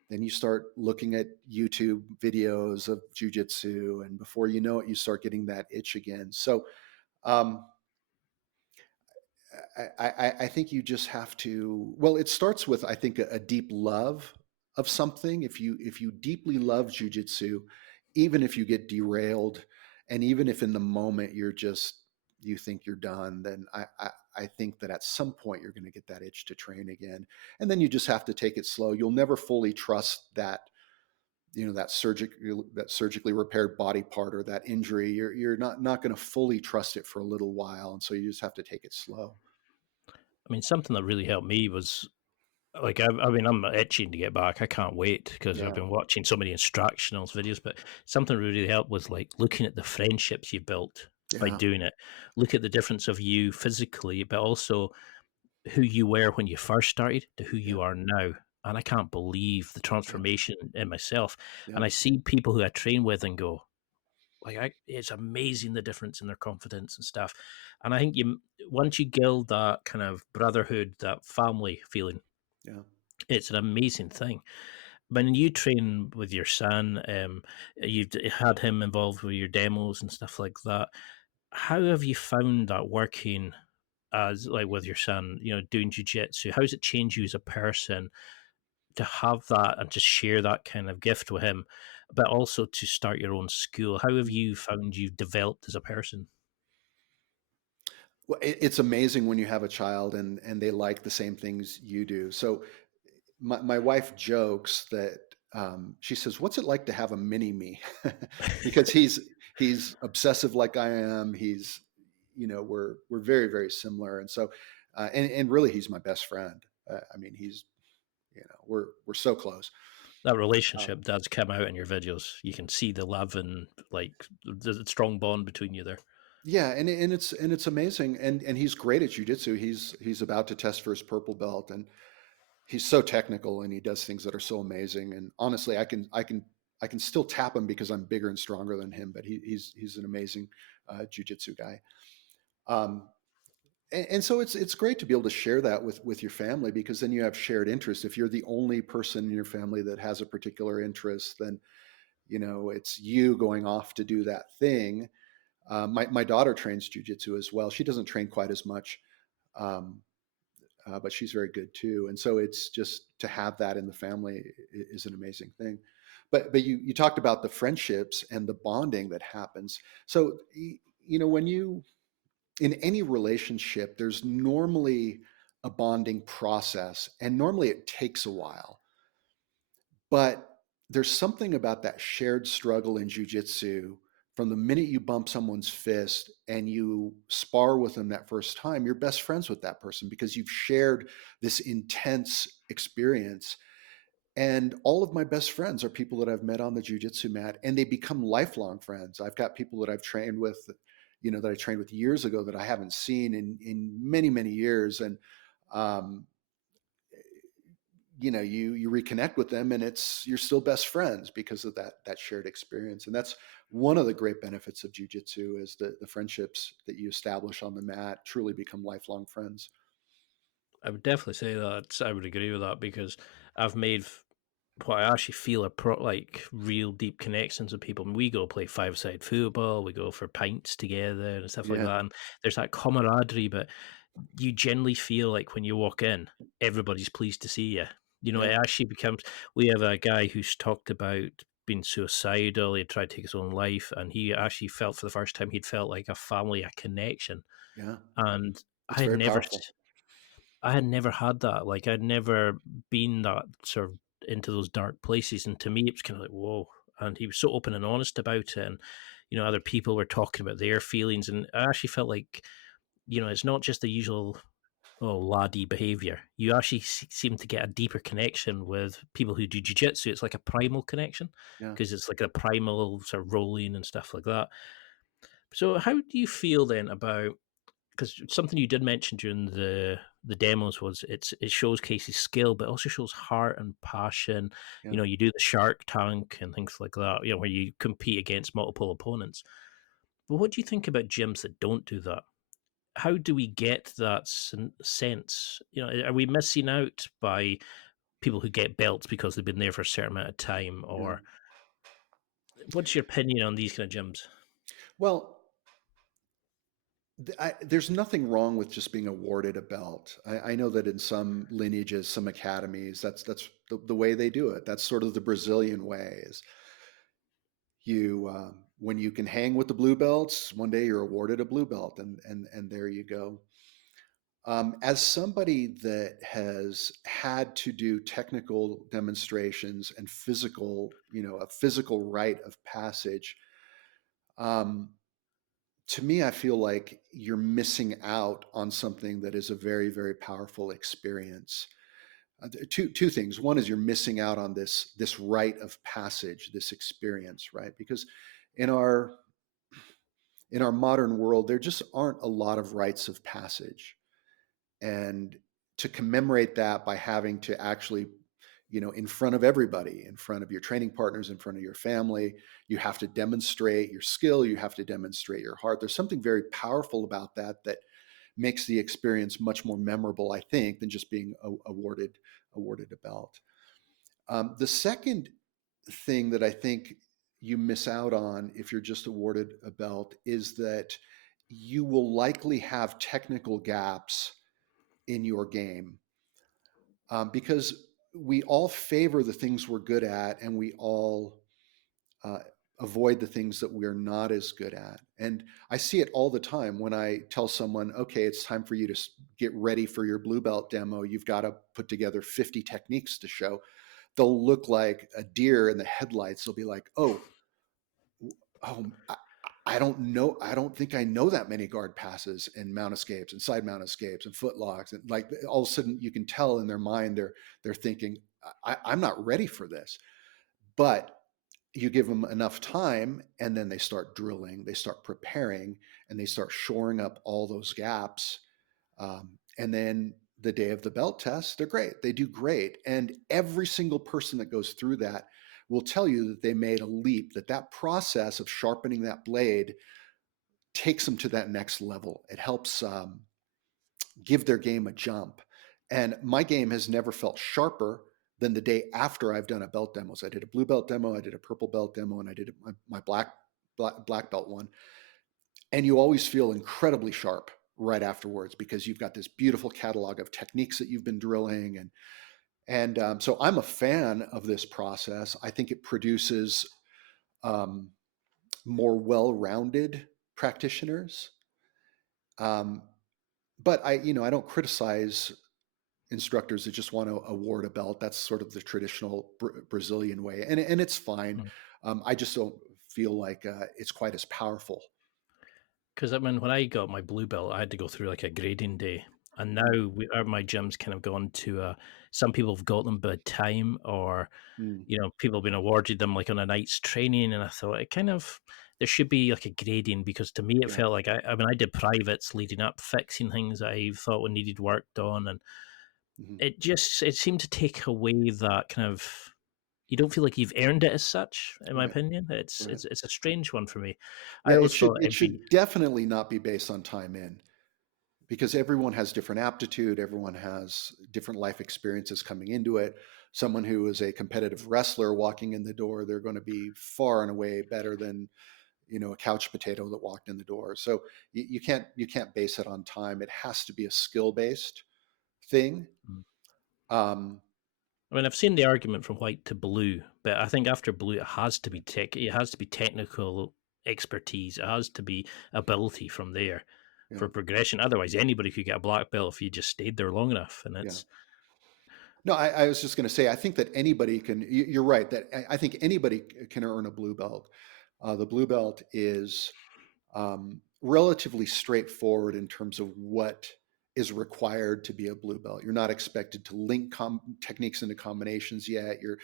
then you start looking at YouTube videos of jujitsu, and before you know it, you start getting that itch again. So I think you just have to, well, it starts with, I think, a deep love of something. If you deeply love jujitsu, even if you get derailed, and even if in the moment you think you're done, then I think that at some point you're going to get that itch to train again. And then you just have to take it slow. You'll never fully trust that, that surgically repaired body part or that injury. You're not going to fully trust it for a little while. And so you just have to take it slow. I mean, something that really helped me was like, I mean, I'm itching to get back. I can't wait because I've Yeah. been watching so many instructional videos. But something that really helped was like looking at the friendships you've built by Yeah. doing it. Look at the difference of you physically, but also who you were when you first started to who Yeah. you are now. And I can't believe the Yeah. transformation in myself. Yeah. And I see people who I train with and go, like, it's amazing the difference in their confidence and stuff. And I think once you build that kind of brotherhood, that family feeling, Yeah. it's an amazing thing. When you train with your son, you've had him involved with your demos and stuff like that. How have you found that working as like with your son? Doing jujitsu. How has it changed you as a person to have that and to share that kind of gift with him, but also to start your own school? How have you found you've developed as a person? Well, it's amazing when you have a child and they like the same things you do. So my wife jokes that, she says, "What's it like to have a mini me?" Because he's obsessive like I am. We're very, very similar, and so and really he's my best friend. I mean, we're so close. That Um, relationship does come out in your videos. You can see the love and like the strong bond between you there. yeah, and it's amazing, and he's great at jujitsu. He's about to test for his purple belt, and he's so technical, and he does things that are so amazing. And honestly, I can still tap him because I'm bigger and stronger than him. But he's an amazing jujitsu guy. Um, and so it's great to be able to share that with your family, because then you have shared interests. If you're the only person in your family that has a particular interest, then it's you going off to do that thing. My daughter trains jujitsu as well. She doesn't train quite as much. Um, but she's very good too. And so it's just to have that in the family is an amazing thing. But you talked about the friendships and the bonding that happens. So when you in any relationship, there's normally a bonding process, and normally it takes a while. But there's something about that shared struggle in jujitsu. From the minute you bump someone's fist and you spar with them that first time, you're best friends with that person because you've shared this intense experience. And all of my best friends are people that I've met on the jujitsu mat, and they become lifelong friends. I've got people that I've trained with, that I trained with years ago that I haven't seen in many, many years. And um, you reconnect with them, and you're still best friends because of that shared experience. And that's one of the great benefits of jujitsu, is the friendships that you establish on the mat truly become lifelong friends. I would definitely say that I would agree with that because I've made what I actually feel are like real deep connections with people. And we go play five-side football, we go for pints together and stuff like Yeah. that. And there's that camaraderie, but you generally feel like when you walk in, everybody's pleased to see you. It Yeah. actually becomes. We have a guy who's talked about being suicidal. He tried to take his own life, and he actually felt for the first time he'd felt like a family, a connection. Yeah. And It's I had very never powerful. I had never had that. Like I'd never been that sort of into those dark places. And to me, it was kind of like, whoa. And he was so open and honest about it. And, other people were talking about their feelings. And I actually felt like, it's not just the usual, oh, laddie behavior. You actually seem to get a deeper connection with people who do jujitsu. It's like a primal connection Yeah. because it's like a primal sort of rolling and stuff like that. So, how do you feel then about, because something you did mention during the demos was it shows Casey's skill, but also shows heart and passion. Yeah. You do the Shark Tank and things like that. Where you compete against multiple opponents. But what do you think about gyms that don't do that? How do we get that sense? Are we missing out by people who get belts because they've been there for a certain amount of time, Yeah. or what's your opinion on these kind of gyms? Well, There's nothing wrong with just being awarded a belt. I know that in some lineages, some academies, that's the way they do it. That's sort of the Brazilian way. Is when you can hang with the blue belts, one day you're awarded a blue belt, and there you go. As somebody that has had to do technical demonstrations and a physical rite of passage, um, to me, I feel like you're missing out on something that is a very, very powerful experience. Two things. One is you're missing out on this rite of passage, this experience, right? Because in our modern world, there just aren't a lot of rites of passage. And to commemorate that by having to actually, in front of everybody, in front of your training partners, in front of your family, you have to demonstrate your skill, you have to demonstrate your heart. There's something very powerful about that makes the experience much more memorable, I think, than just being awarded a belt. The second thing that I think you miss out on if you're just awarded a belt is that you will likely have technical gaps in your game, because we all favor the things we're good at, and we all uh, avoid the things that we're not as good at. And I see it all the time when I tell someone, okay, it's time for you to get ready for your blue belt demo. You've got to put together 50 techniques to show. They'll look like a deer in the headlights. They'll be like, oh, I don't know. I don't think I know that many guard passes and mount escapes and side mount escapes and foot locks. And like all of a sudden you can tell in their mind, they're thinking, I'm not ready for this. But you give them enough time, and then they start drilling, they start preparing, and they start shoring up all those gaps. And then the day of the belt test, they're great. They do great. And every single person that goes through that will tell you that they made a leap, that process of sharpening that blade takes them to that next level. It helps give their game a jump. And my game has never felt sharper than the day after I've done a belt demo. So I did a blue belt demo, I did a purple belt demo, and I did my black belt one. And you always feel incredibly sharp right afterwards because you've got this beautiful catalog of techniques that you've been drilling. And so I'm a fan of this process. I think it produces more well-rounded practitioners. But I don't criticize instructors that just want to award a belt. That's sort of the traditional Brazilian way, and it's fine. I just don't feel like it's quite as powerful. Because I mean, when I got my blue belt, I had to go through like a grading day, and now my gym's kind of gone to. Some people have got them by time, or people have been awarded them like on a night's training, and I thought there should be like a grading, because to me it felt like I did privates leading up, fixing things I thought needed work done, and it seemed to take away that kind of. You don't feel like you've earned it as such, in my opinion. It's a strange one for me. I Yeah, always thought it should definitely not be based on time in, because everyone has different aptitude, everyone has different life experiences coming into it. Someone who is a competitive wrestler walking in the door, they're going to be far and away better than a couch potato that walked in the door. So you can't base it on time. It has to be a skill based thing. I've seen the argument from white to blue, but I think after blue, it has to be technical expertise. It has to be ability from there for progression. Otherwise, anybody could get a black belt if you just stayed there long enough. And it's No, I was just going to say, I think that anybody can. You're right that I think anybody can earn a blue belt. The blue belt is relatively straightforward in terms of what is required to be a blue belt. You're not expected to link techniques into combinations yet. You're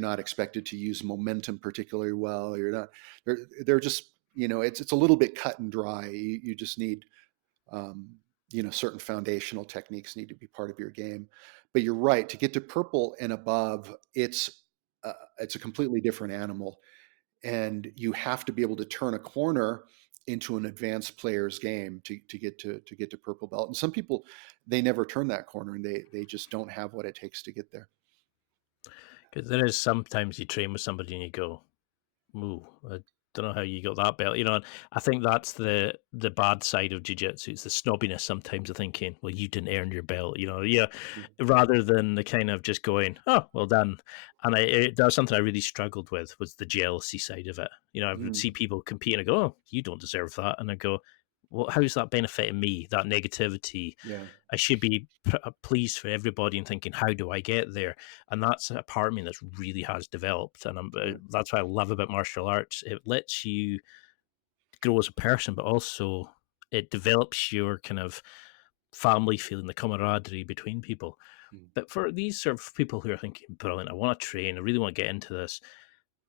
not expected to use momentum particularly well. You're not. They're just it's a little bit cut and dry. You just need certain foundational techniques need to be part of your game. But you're right, to get to purple and above, it's a completely different animal, and you have to be able to turn a corner into an advanced player's game to get to purple belt. And some people, they never turn that corner, and they just don't have what it takes to get there. Because there is sometimes you train with somebody and you go, "Moo, don't know how you got that belt. And I think that's the bad side of jiu-jitsu. It's the snobbiness sometimes of thinking, well, you didn't earn your belt, rather than the kind of just going, oh, well done. And that was something I really struggled with, was the jealousy side of it. I would see people compete and I go, oh, you don't deserve that. And I go, well, how's that benefiting me? That negativity. Yeah. I should be pleased for everybody and thinking, how do I get there? And that's a part of me that really has developed. And that's what I love about martial arts. It lets you grow as a person, but also it develops your kind of family feeling, the camaraderie between people. But for these sort of people who are thinking, brilliant, I want to train, I really want to get into this,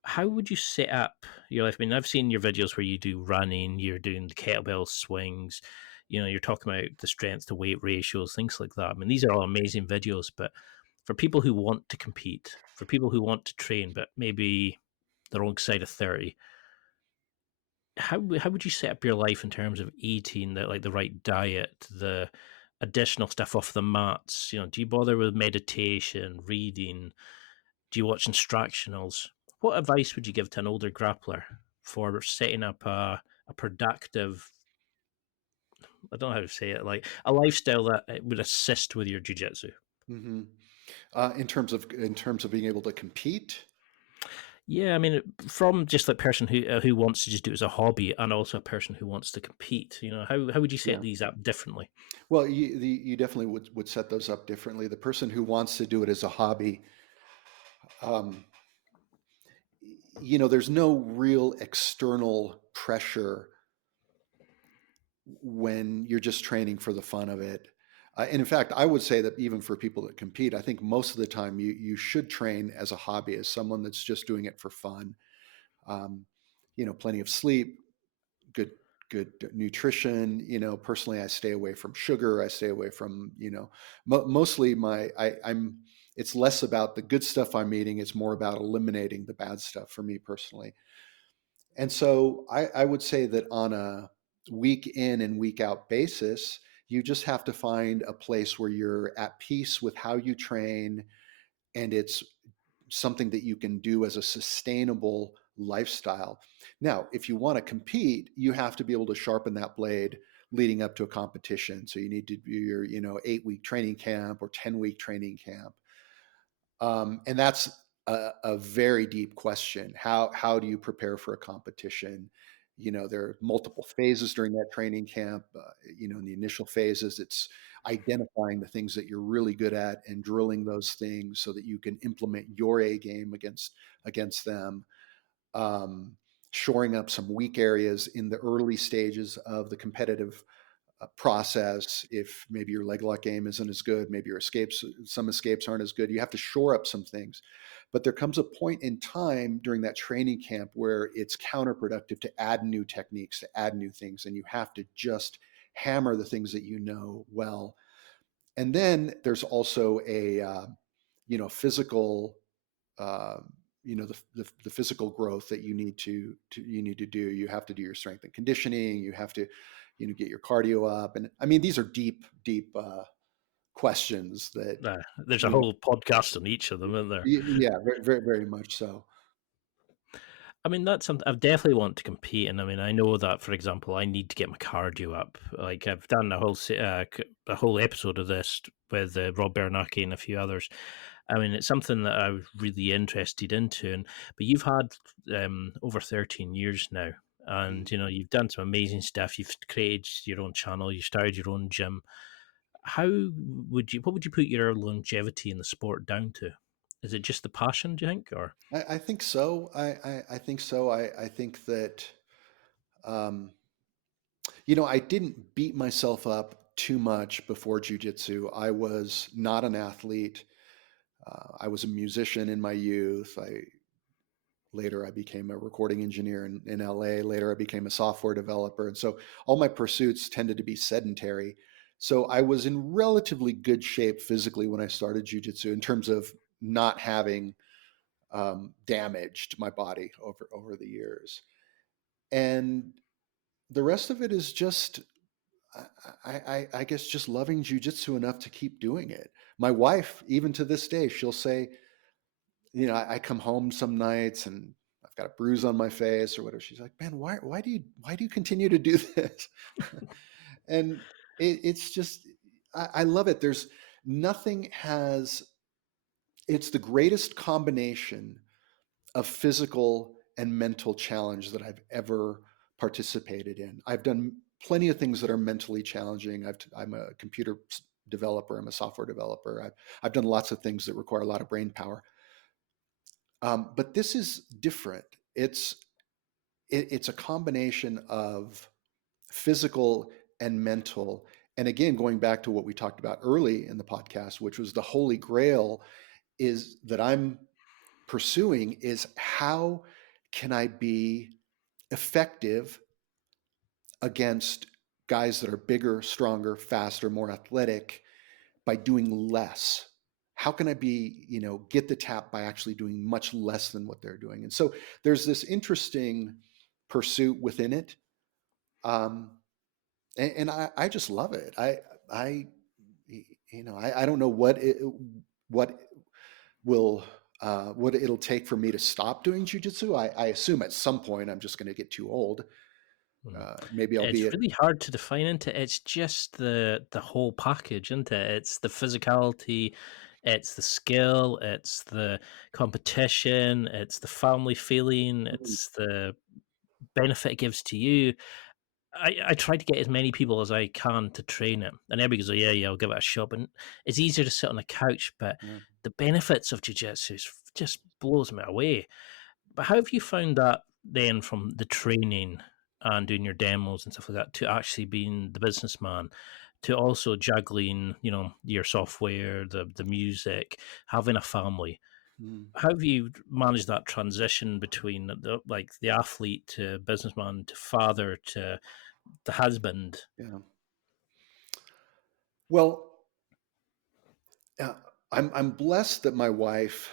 how would you set up your life? I mean, I've seen your videos where you do running, you're doing the kettlebell swings, you're talking about the strength to weight ratios, things like that. I mean, these are all amazing videos, but for people who want to compete, for people who want to train, but maybe the wrong side of 30, how would you set up your life in terms of eating, the right diet, the additional stuff off the mats? Do you bother with meditation, reading? Do you watch instructionals? What advice would you give to an older grappler for setting up a productive, I don't know how to say it, like a lifestyle that would assist with your jiu-jitsu? Mm-hmm. In terms of being able to compete. Yeah, I mean, from just like person who wants to just do it as a hobby, and also a person who wants to compete. How would you set these up differently? Well, you definitely would set those up differently. The person who wants to do it as a hobby, there's no real external pressure when you're just training for the fun of it. And in fact, I would say that even for people that compete, I think most of the time you should train as a hobby, as someone that's just doing it for fun. Plenty of sleep, good nutrition. Personally, I stay away from sugar. I stay away from mostly I'm. It's less about the good stuff I'm eating. It's more about eliminating the bad stuff for me personally. And so I would say that on a week in and week out basis, you just have to find a place where you're at peace with how you train, and it's something that you can do as a sustainable lifestyle. Now, if you want to compete, you have to be able to sharpen that blade leading up to a competition. So you need to do your 8-week training camp or 10-week training camp. And that's a very deep question. How do you prepare for a competition? There are multiple phases during that training camp. In the initial phases, it's identifying the things that you're really good at and drilling those things so that you can implement your A game against them. Shoring up some weak areas in the early stages of the competitive process. If maybe your leg lock game isn't as good, maybe some escapes aren't as good, you have to shore up some things. But there comes a point in time during that training camp where it's counterproductive to add new techniques, to add new things, and you have to just hammer the things that you know well. And then there's also a physical the physical growth that you need to do. You have to do your strength and conditioning. You have to get your cardio up. And I mean, these are deep questions that there's a whole podcast on each of them, isn't there? Yeah, very, very, very much so. I mean, that's something I definitely want to compete, and I mean, I know that, for example, I need to get my cardio up. Like I've done a whole episode of this with Rob Bernanke and a few others. I mean, it's something that I was really interested into, but you've had over 13 years now, and you've done some amazing stuff. You've created your own channel, you started your own gym. What would you put your longevity in the sport down to? Is it just the passion, do you think, or? I think so. I think so. I think that, I didn't beat myself up too much before jiu-jitsu. I was not an athlete. I was a musician in my youth. Later I became a recording engineer in LA. Later I became a software developer. And so all my pursuits tended to be sedentary. So I was in relatively good shape physically when I started jiu-jitsu in terms of not having damaged my body over the years. And the rest of it is just, I guess, just loving jiu-jitsu enough to keep doing it. My wife, even to this day, she'll say, I come home some nights and I I've got a bruise on my face or whatever. She's like, man, why do you continue to do this? And it's just, I love it. There's nothing it's the greatest combination of physical and mental challenge that I've ever participated in. I've done plenty of things that are mentally challenging. I'm a computer developer. I'm a software developer. I've done lots of things that require a lot of brain power. But this is different. It's a combination of physical and mental. And again, going back to what we talked about early in the podcast, which was the holy grail is that I'm pursuing is how can I be effective against guys that are bigger, stronger, faster, more athletic by doing less? How can I get the tap by actually doing much less than what they're doing? And so there's this interesting pursuit within it. And I just love it. I don't know what it'll take for me to stop doing jujitsu. I assume at some point I'm just going to get too old. Maybe I'll be It's really hard to define into. It's just the whole package, isn't it? It's the physicality, it's the skill, it's the competition, it's the family feeling, it's the benefit it gives to you. I try to get as many people as I can to train it, and everybody goes, "Oh, yeah, I'll give it a shot." And it's easier to sit on a couch, but Yeah. the benefits of jiu-jitsu just blows me away. But how have you found that then from the training and doing your demos and stuff like that to actually being the businessman, to also juggling, your software, the music, having a family? Mm. How have you managed that transition between the athlete to businessman to father to the husband? Yeah. Well, I'm blessed that my wife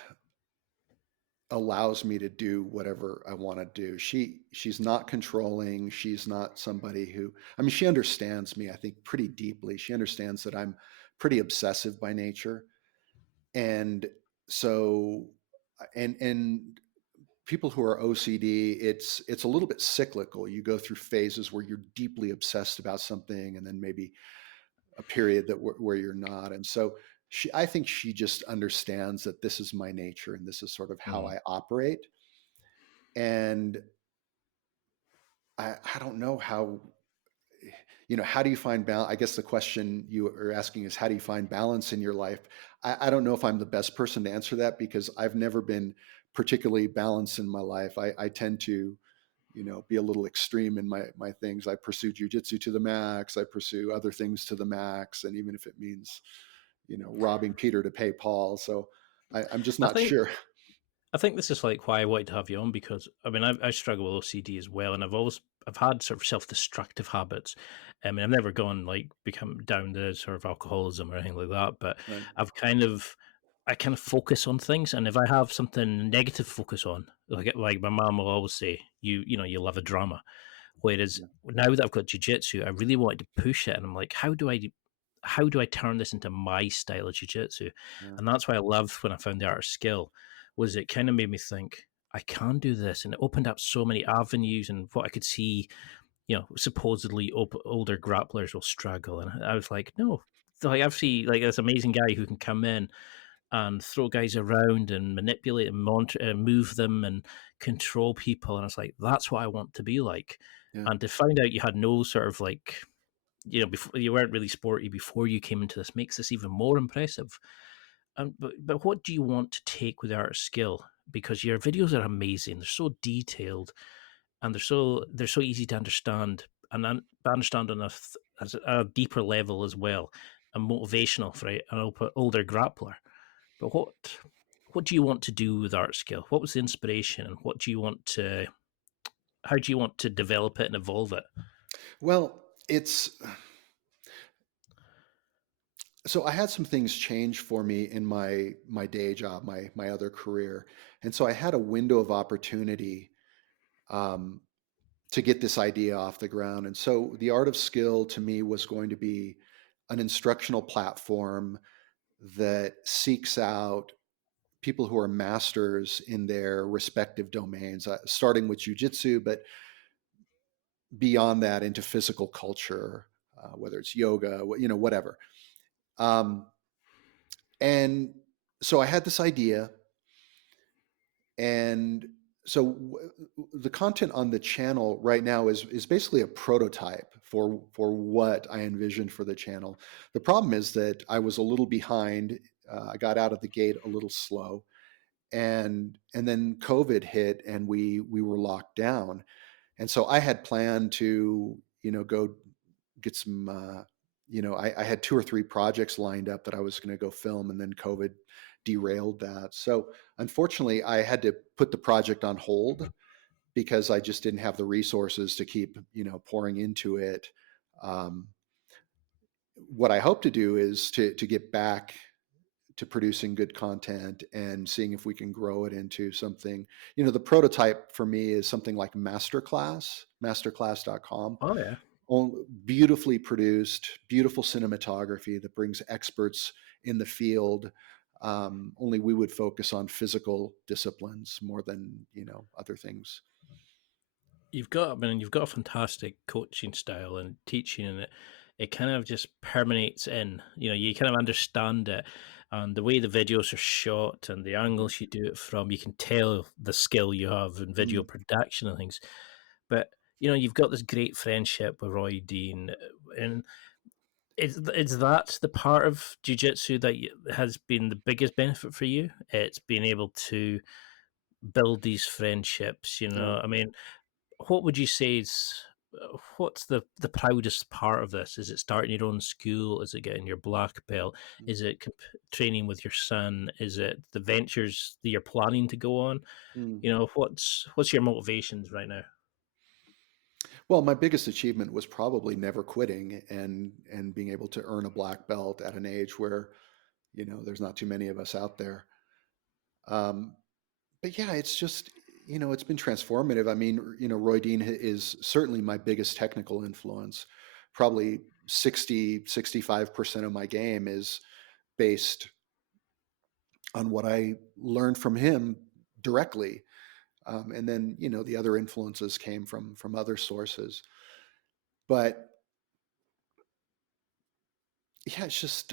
allows me to do whatever I want to do. She's not controlling. She's not somebody who, I mean, she understands me, I think, pretty deeply. She understands that I'm pretty obsessive by nature. And so, and people who are OCD, it's a little bit cyclical. You go through phases where you're deeply obsessed about something, and then maybe a period where you're not. And so I think she just understands that this is my nature and this is sort of how I operate. And I don't know how do you find balance? I guess the question you are asking is, how do you find balance in your life? I don't know if I'm the best person to answer that because I've never been particularly balanced in my life. I tend to, be a little extreme in my things. I pursue jujitsu to the max. I pursue other things to the max. And even if it means, robbing Peter to pay Paul. So I'm just I not think sure. I think this is like why I wanted to have you on, because I mean I struggle with OCD as well, and I've had sort of self-destructive habits. I mean, I've never gone become down to sort of alcoholism or anything like that, but Right. I kind of focus on things, and if I have something negative to focus on, like my mom will always say, you love a drama. Whereas Yeah. now that I've got jiu-jitsu, I really wanted to push it, and I'm like, how do I turn this into my style of jiu-jitsu? Yeah. And that's why I loved when I found the art of skill, was it kind of made me think I can do this, and it opened up so many avenues and what I could see. Supposedly older grapplers will struggle, and I was like, no, like I've seen like this amazing guy who can come in and throw guys around and manipulate and move them and control people, and I was like, that's what I want to be like. Yeah. And to find out you had no sort of before you weren't really sporty before you came into this makes this even more impressive. But what do you want to take with art of skill? Because your videos are amazing. They're so detailed, and they're so easy to understand, and understand on a deeper level as well, and motivational for an older grappler. But what do you want to do with art skill? What was the inspiration, and how do you want to develop it and evolve it? Well, so I had some things change for me in my day job, my other career, and so I had a window of opportunity um, to get this idea off the ground. And so the art of skill to me was going to be an instructional platform that seeks out people who are masters in their respective domains, starting with jiu-jitsu, but beyond that into physical culture, whether it's yoga, whatever. And so I had this idea, and so the content on the channel right now is basically a prototype for what I envisioned for the channel. The problem is that I was a little behind. I got out of the gate a little slow, and then COVID hit, and we were locked down. And so I had planned to go get some. I had 2 or 3 projects lined up that I was going to go film, and then COVID derailed that. So unfortunately, I had to put the project on hold because I just didn't have the resources to keep pouring into it. What I hope to do is to get back to producing good content and seeing if we can grow it into something. The prototype for me is something like masterclass.com. Oh yeah. Beautifully produced, beautiful cinematography that brings experts in the field. Only we would focus on physical disciplines more than other things. You've got a fantastic coaching style and teaching, and it kind of just permeates in. You kind of understand it, and the way the videos are shot and the angles you do it from, you can tell the skill you have in video production and things. But you've got this great friendship with Roy Dean, and is that the part of jiu-jitsu that has been the biggest benefit for you? It's being able to build these friendships. Oh. I mean, what would you say is what's the proudest part of this? Is it starting your own school? Is it getting your black belt? Is it training with your son? Is it the ventures that you're planning to go on? What's your motivations right now? Well, my biggest achievement was probably never quitting and being able to earn a black belt at an age where there's not too many of us out there. But yeah, it's just it's been transformative. I mean, Roy Dean is certainly my biggest technical influence. Probably 65% of my game is based on what I learned from him directly. And then the other influences came from other sources. But yeah, it's just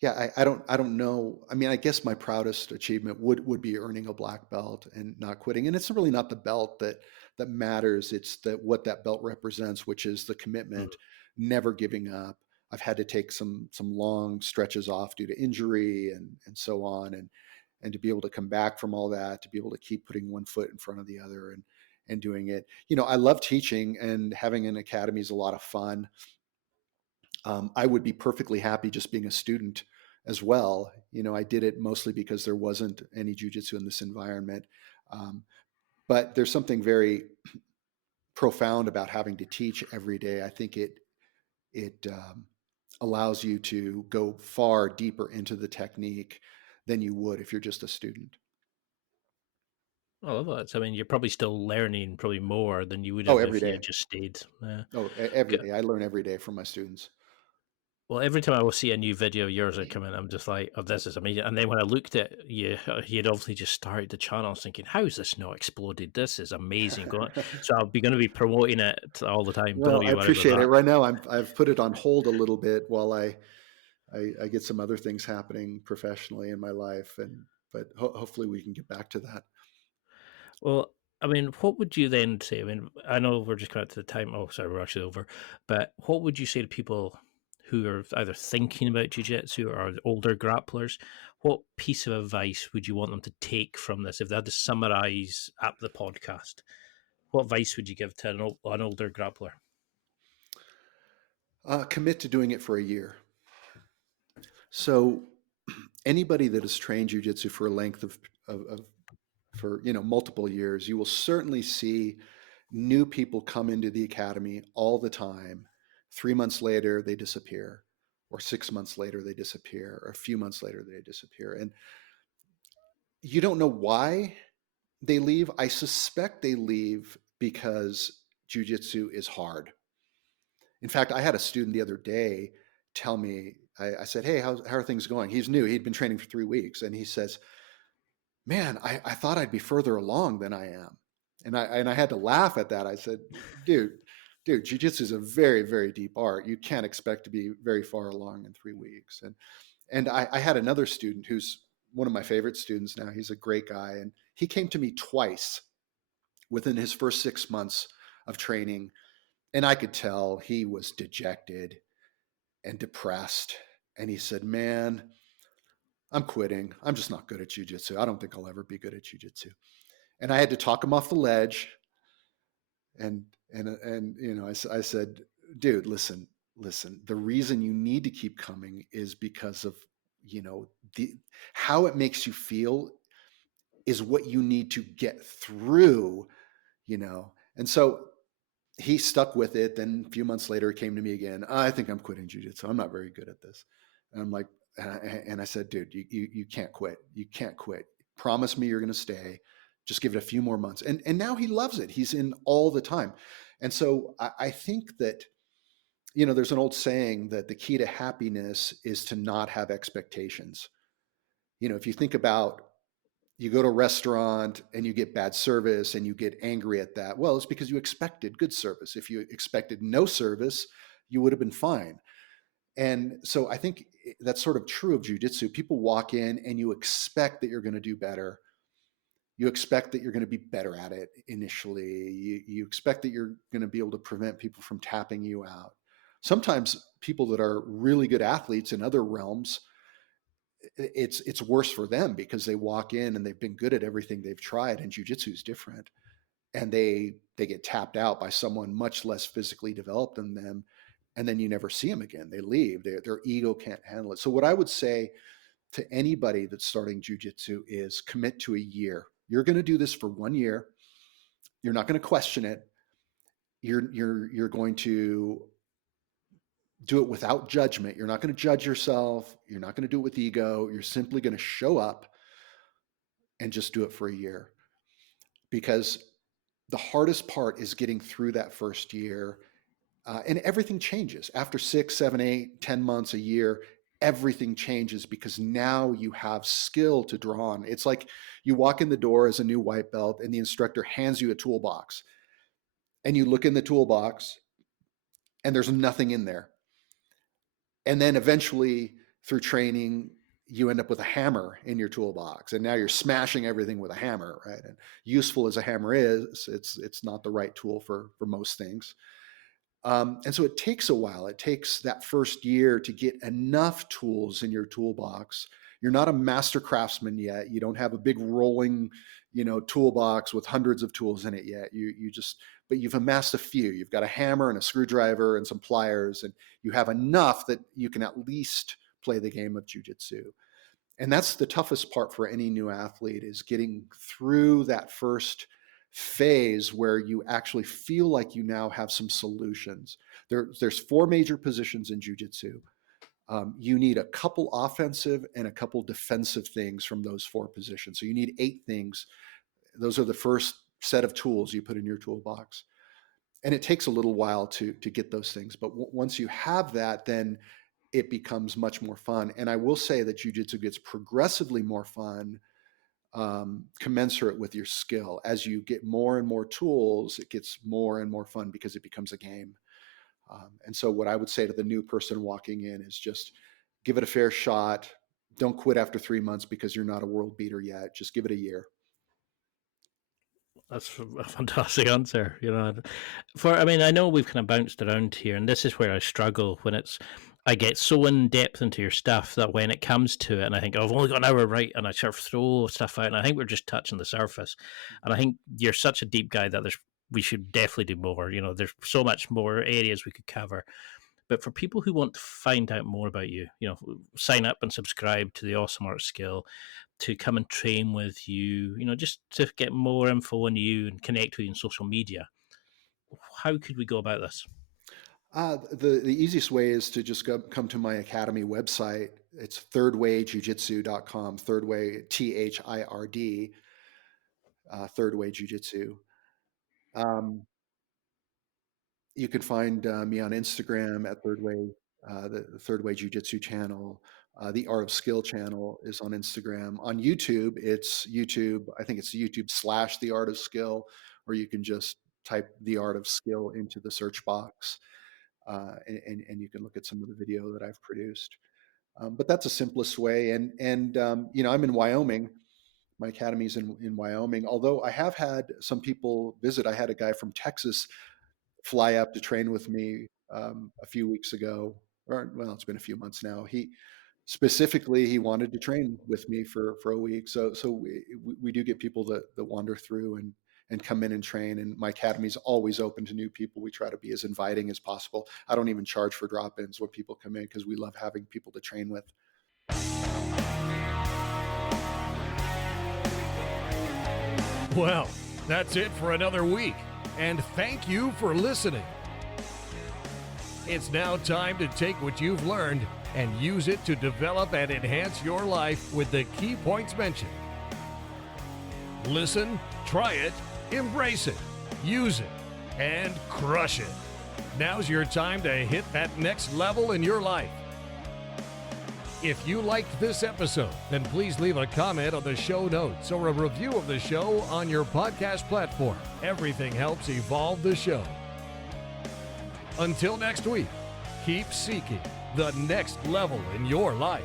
yeah, I don't know. I mean, I guess my proudest achievement would be earning a black belt and not quitting. And it's really not the belt that matters. It's that what that belt represents, which is the commitment, never giving up. I've had to take some long stretches off due to injury and so on, and to be able to come back from all that, to be able to keep putting one foot in front of the other and doing it. I love teaching, and having an academy is a lot of fun. I would be perfectly happy just being a student as well. I did it mostly because there wasn't any jiu-jitsu in this environment. But there's something very profound about having to teach every day. I think it allows you to go far deeper into the technique than you would if you're just a student. I love that. So, I mean, you're probably still learning probably more than you would Oh, have every if you day. had just stayed. Every day. I learn every day from my students. Well, every time I will see a new video of yours that come in, I'm just like, "Oh, this is amazing!" And then when I looked at you, you'd obviously just started the channel. I was thinking, "How is this not exploded? This is amazing!" So I'll be going to be promoting it all the time. Don't Well, I you worry about appreciate it. that. Right now, I've put it on hold a little bit while I get some other things happening professionally in my life, but hopefully we can get back to that. Well, I mean, what would you then say? I mean, I know we're just coming to the time. Oh, sorry, we're actually over. But what would you say to people who are either thinking about jiu-jitsu or older grapplers? What piece of advice would you want them to take from this? If they had to summarize up the podcast, what advice would you give to an older grappler? Commit to doing it for a year. So anybody that has trained jiu-jitsu for a length of for multiple years, you will certainly see new people come into the academy all the time. 3 months later, they disappear, or 6 months later, they disappear, or a few months later, they disappear. And you don't know why they leave. I suspect they leave because jiu-jitsu is hard. In fact, I had a student the other day tell me, I said, hey, how are things going? He's new. He'd been training for 3 weeks. And he says, man, I thought I'd be further along than I am. And I had to laugh at that. I said, dude, jiu-jitsu is a very, very deep art. You can't expect to be very far along in 3 weeks. And I had another student who's one of my favorite students now. He's a great guy. And he came to me twice within his first 6 months of training. And I could tell he was dejected and depressed. And he said, man, I'm quitting. I'm just not good at jiu-jitsu. I don't think I'll ever be good at jiu-jitsu. And I had to talk him off the ledge. And I said, dude, listen. The reason you need to keep coming is because of, the how it makes you feel is what you need to get through, And so he stuck with it. Then a few months later, he came to me again. I think I'm quitting jiu-jitsu. I'm not very good at this. And I'm like, and I said, dude, you can't quit. You can't quit. Promise me you're going to stay. Just give it a few more months. And now he loves it. He's in all the time. And so I think that, there's an old saying that the key to happiness is to not have expectations. If you think about, you go to a restaurant and you get bad service and you get angry at that. Well, it's because you expected good service. If you expected no service, you would have been fine. And so I think that's sort of true of jiu-jitsu. People walk in and you expect that you're going to do better. You expect that you're going to be better at it initially. You expect that you're going to be able to prevent people from tapping you out. Sometimes people that are really good athletes in other realms, it's worse for them because they walk in and they've been good at everything they've tried, and jiu-jitsu is different. And they get tapped out by someone much less physically developed than them. And then you never see them again. They leave. Their ego can't handle it. So what I would say to anybody that's starting jiu-jitsu is commit to a year. You're going to do this for 1 year. You're not going to question it. You're going to do it without judgment. You're not going to judge yourself. You're not going to do it with ego. You're simply going to show up and just do it for a year. Because the hardest part is getting through that first year. And everything changes after 6, 7, 8, 10 months, a year. Everything changes because now you have skill to draw on. It's like you walk in the door as a new white belt and the instructor hands you a toolbox and you look in the toolbox and there's nothing in there. And then eventually through training, you end up with a hammer in your toolbox and now you're smashing everything with a hammer, right? And useful as a hammer is, it's not the right tool for most things. And so it takes a while. It takes that first year to get enough tools in your toolbox. You're not a master craftsman yet. You don't have a big rolling, toolbox with hundreds of tools in it yet. But you've amassed a few. You've got a hammer and a screwdriver and some pliers, and you have enough that you can at least play the game of jiu-jitsu. And that's the toughest part for any new athlete, is getting through that first phase where you actually feel like you now have some solutions. There's 4 major positions in jiu-jitsu. You need a couple offensive and a couple defensive things from those 4 positions. So you need 8 things. Those are the first set of tools you put in your toolbox. And it takes a little while to get those things. But once you have that, then it becomes much more fun. And I will say that jiu-jitsu gets progressively more fun, commensurate with your skill. As you get more and more tools, it gets more and more fun because it becomes a game. And so what I would say to the new person walking in is just give it a fair shot. Don't quit after 3 months because you're not a world beater yet. Just give it a year. That's a fantastic answer. I know we've kind of bounced around here, and this is where I struggle when I get so in depth into your stuff that when it comes to it, and I think, oh, I've only got an hour, right, and I sort of throw stuff out, and I think we're just touching the surface. And I think you're such a deep guy that we should definitely do more. There's so much more areas we could cover. But for people who want to find out more about you, sign up and subscribe to the Awesome Art Skill, to come and train with you, just to get more info on you and connect with you on social media, how could we go about this? The easiest way is to just come to my academy website. It's thirdwayjujitsu.com. Third Way, THIRD, Third Way Jiu-Jitsu. You can find me on Instagram at Third Way the Third Way Jiu Jitsu channel. The Art of Skill channel is on Instagram. On YouTube, it's YouTube. I think it's YouTube/The Art of Skill, or you can just type The Art of Skill into the search box, and you can look at some of the video that I've produced. But that's the simplest way. And I'm in Wyoming. My academy's in Wyoming. Although I have had some people visit. I had a guy from Texas fly up to train with me a few weeks ago, or well, it's been a few months now. He wanted to train with me for a week. So we do get people that wander through and come in and train. And my academy is always open to new people. We try to be as inviting as possible. I don't even charge for drop-ins when people come in because we love having people to train with. Well, that's it for another week, and thank you for listening. It's now time to take what you've learned and use it to develop and enhance your life with the key points mentioned. Listen, try it, embrace it, use it, and crush it. Now's your time to hit that next level in your life. If you liked this episode, then please leave a comment on the show notes or a review of the show on your podcast platform. Everything helps evolve the show. Until next week, keep seeking the next level in your life.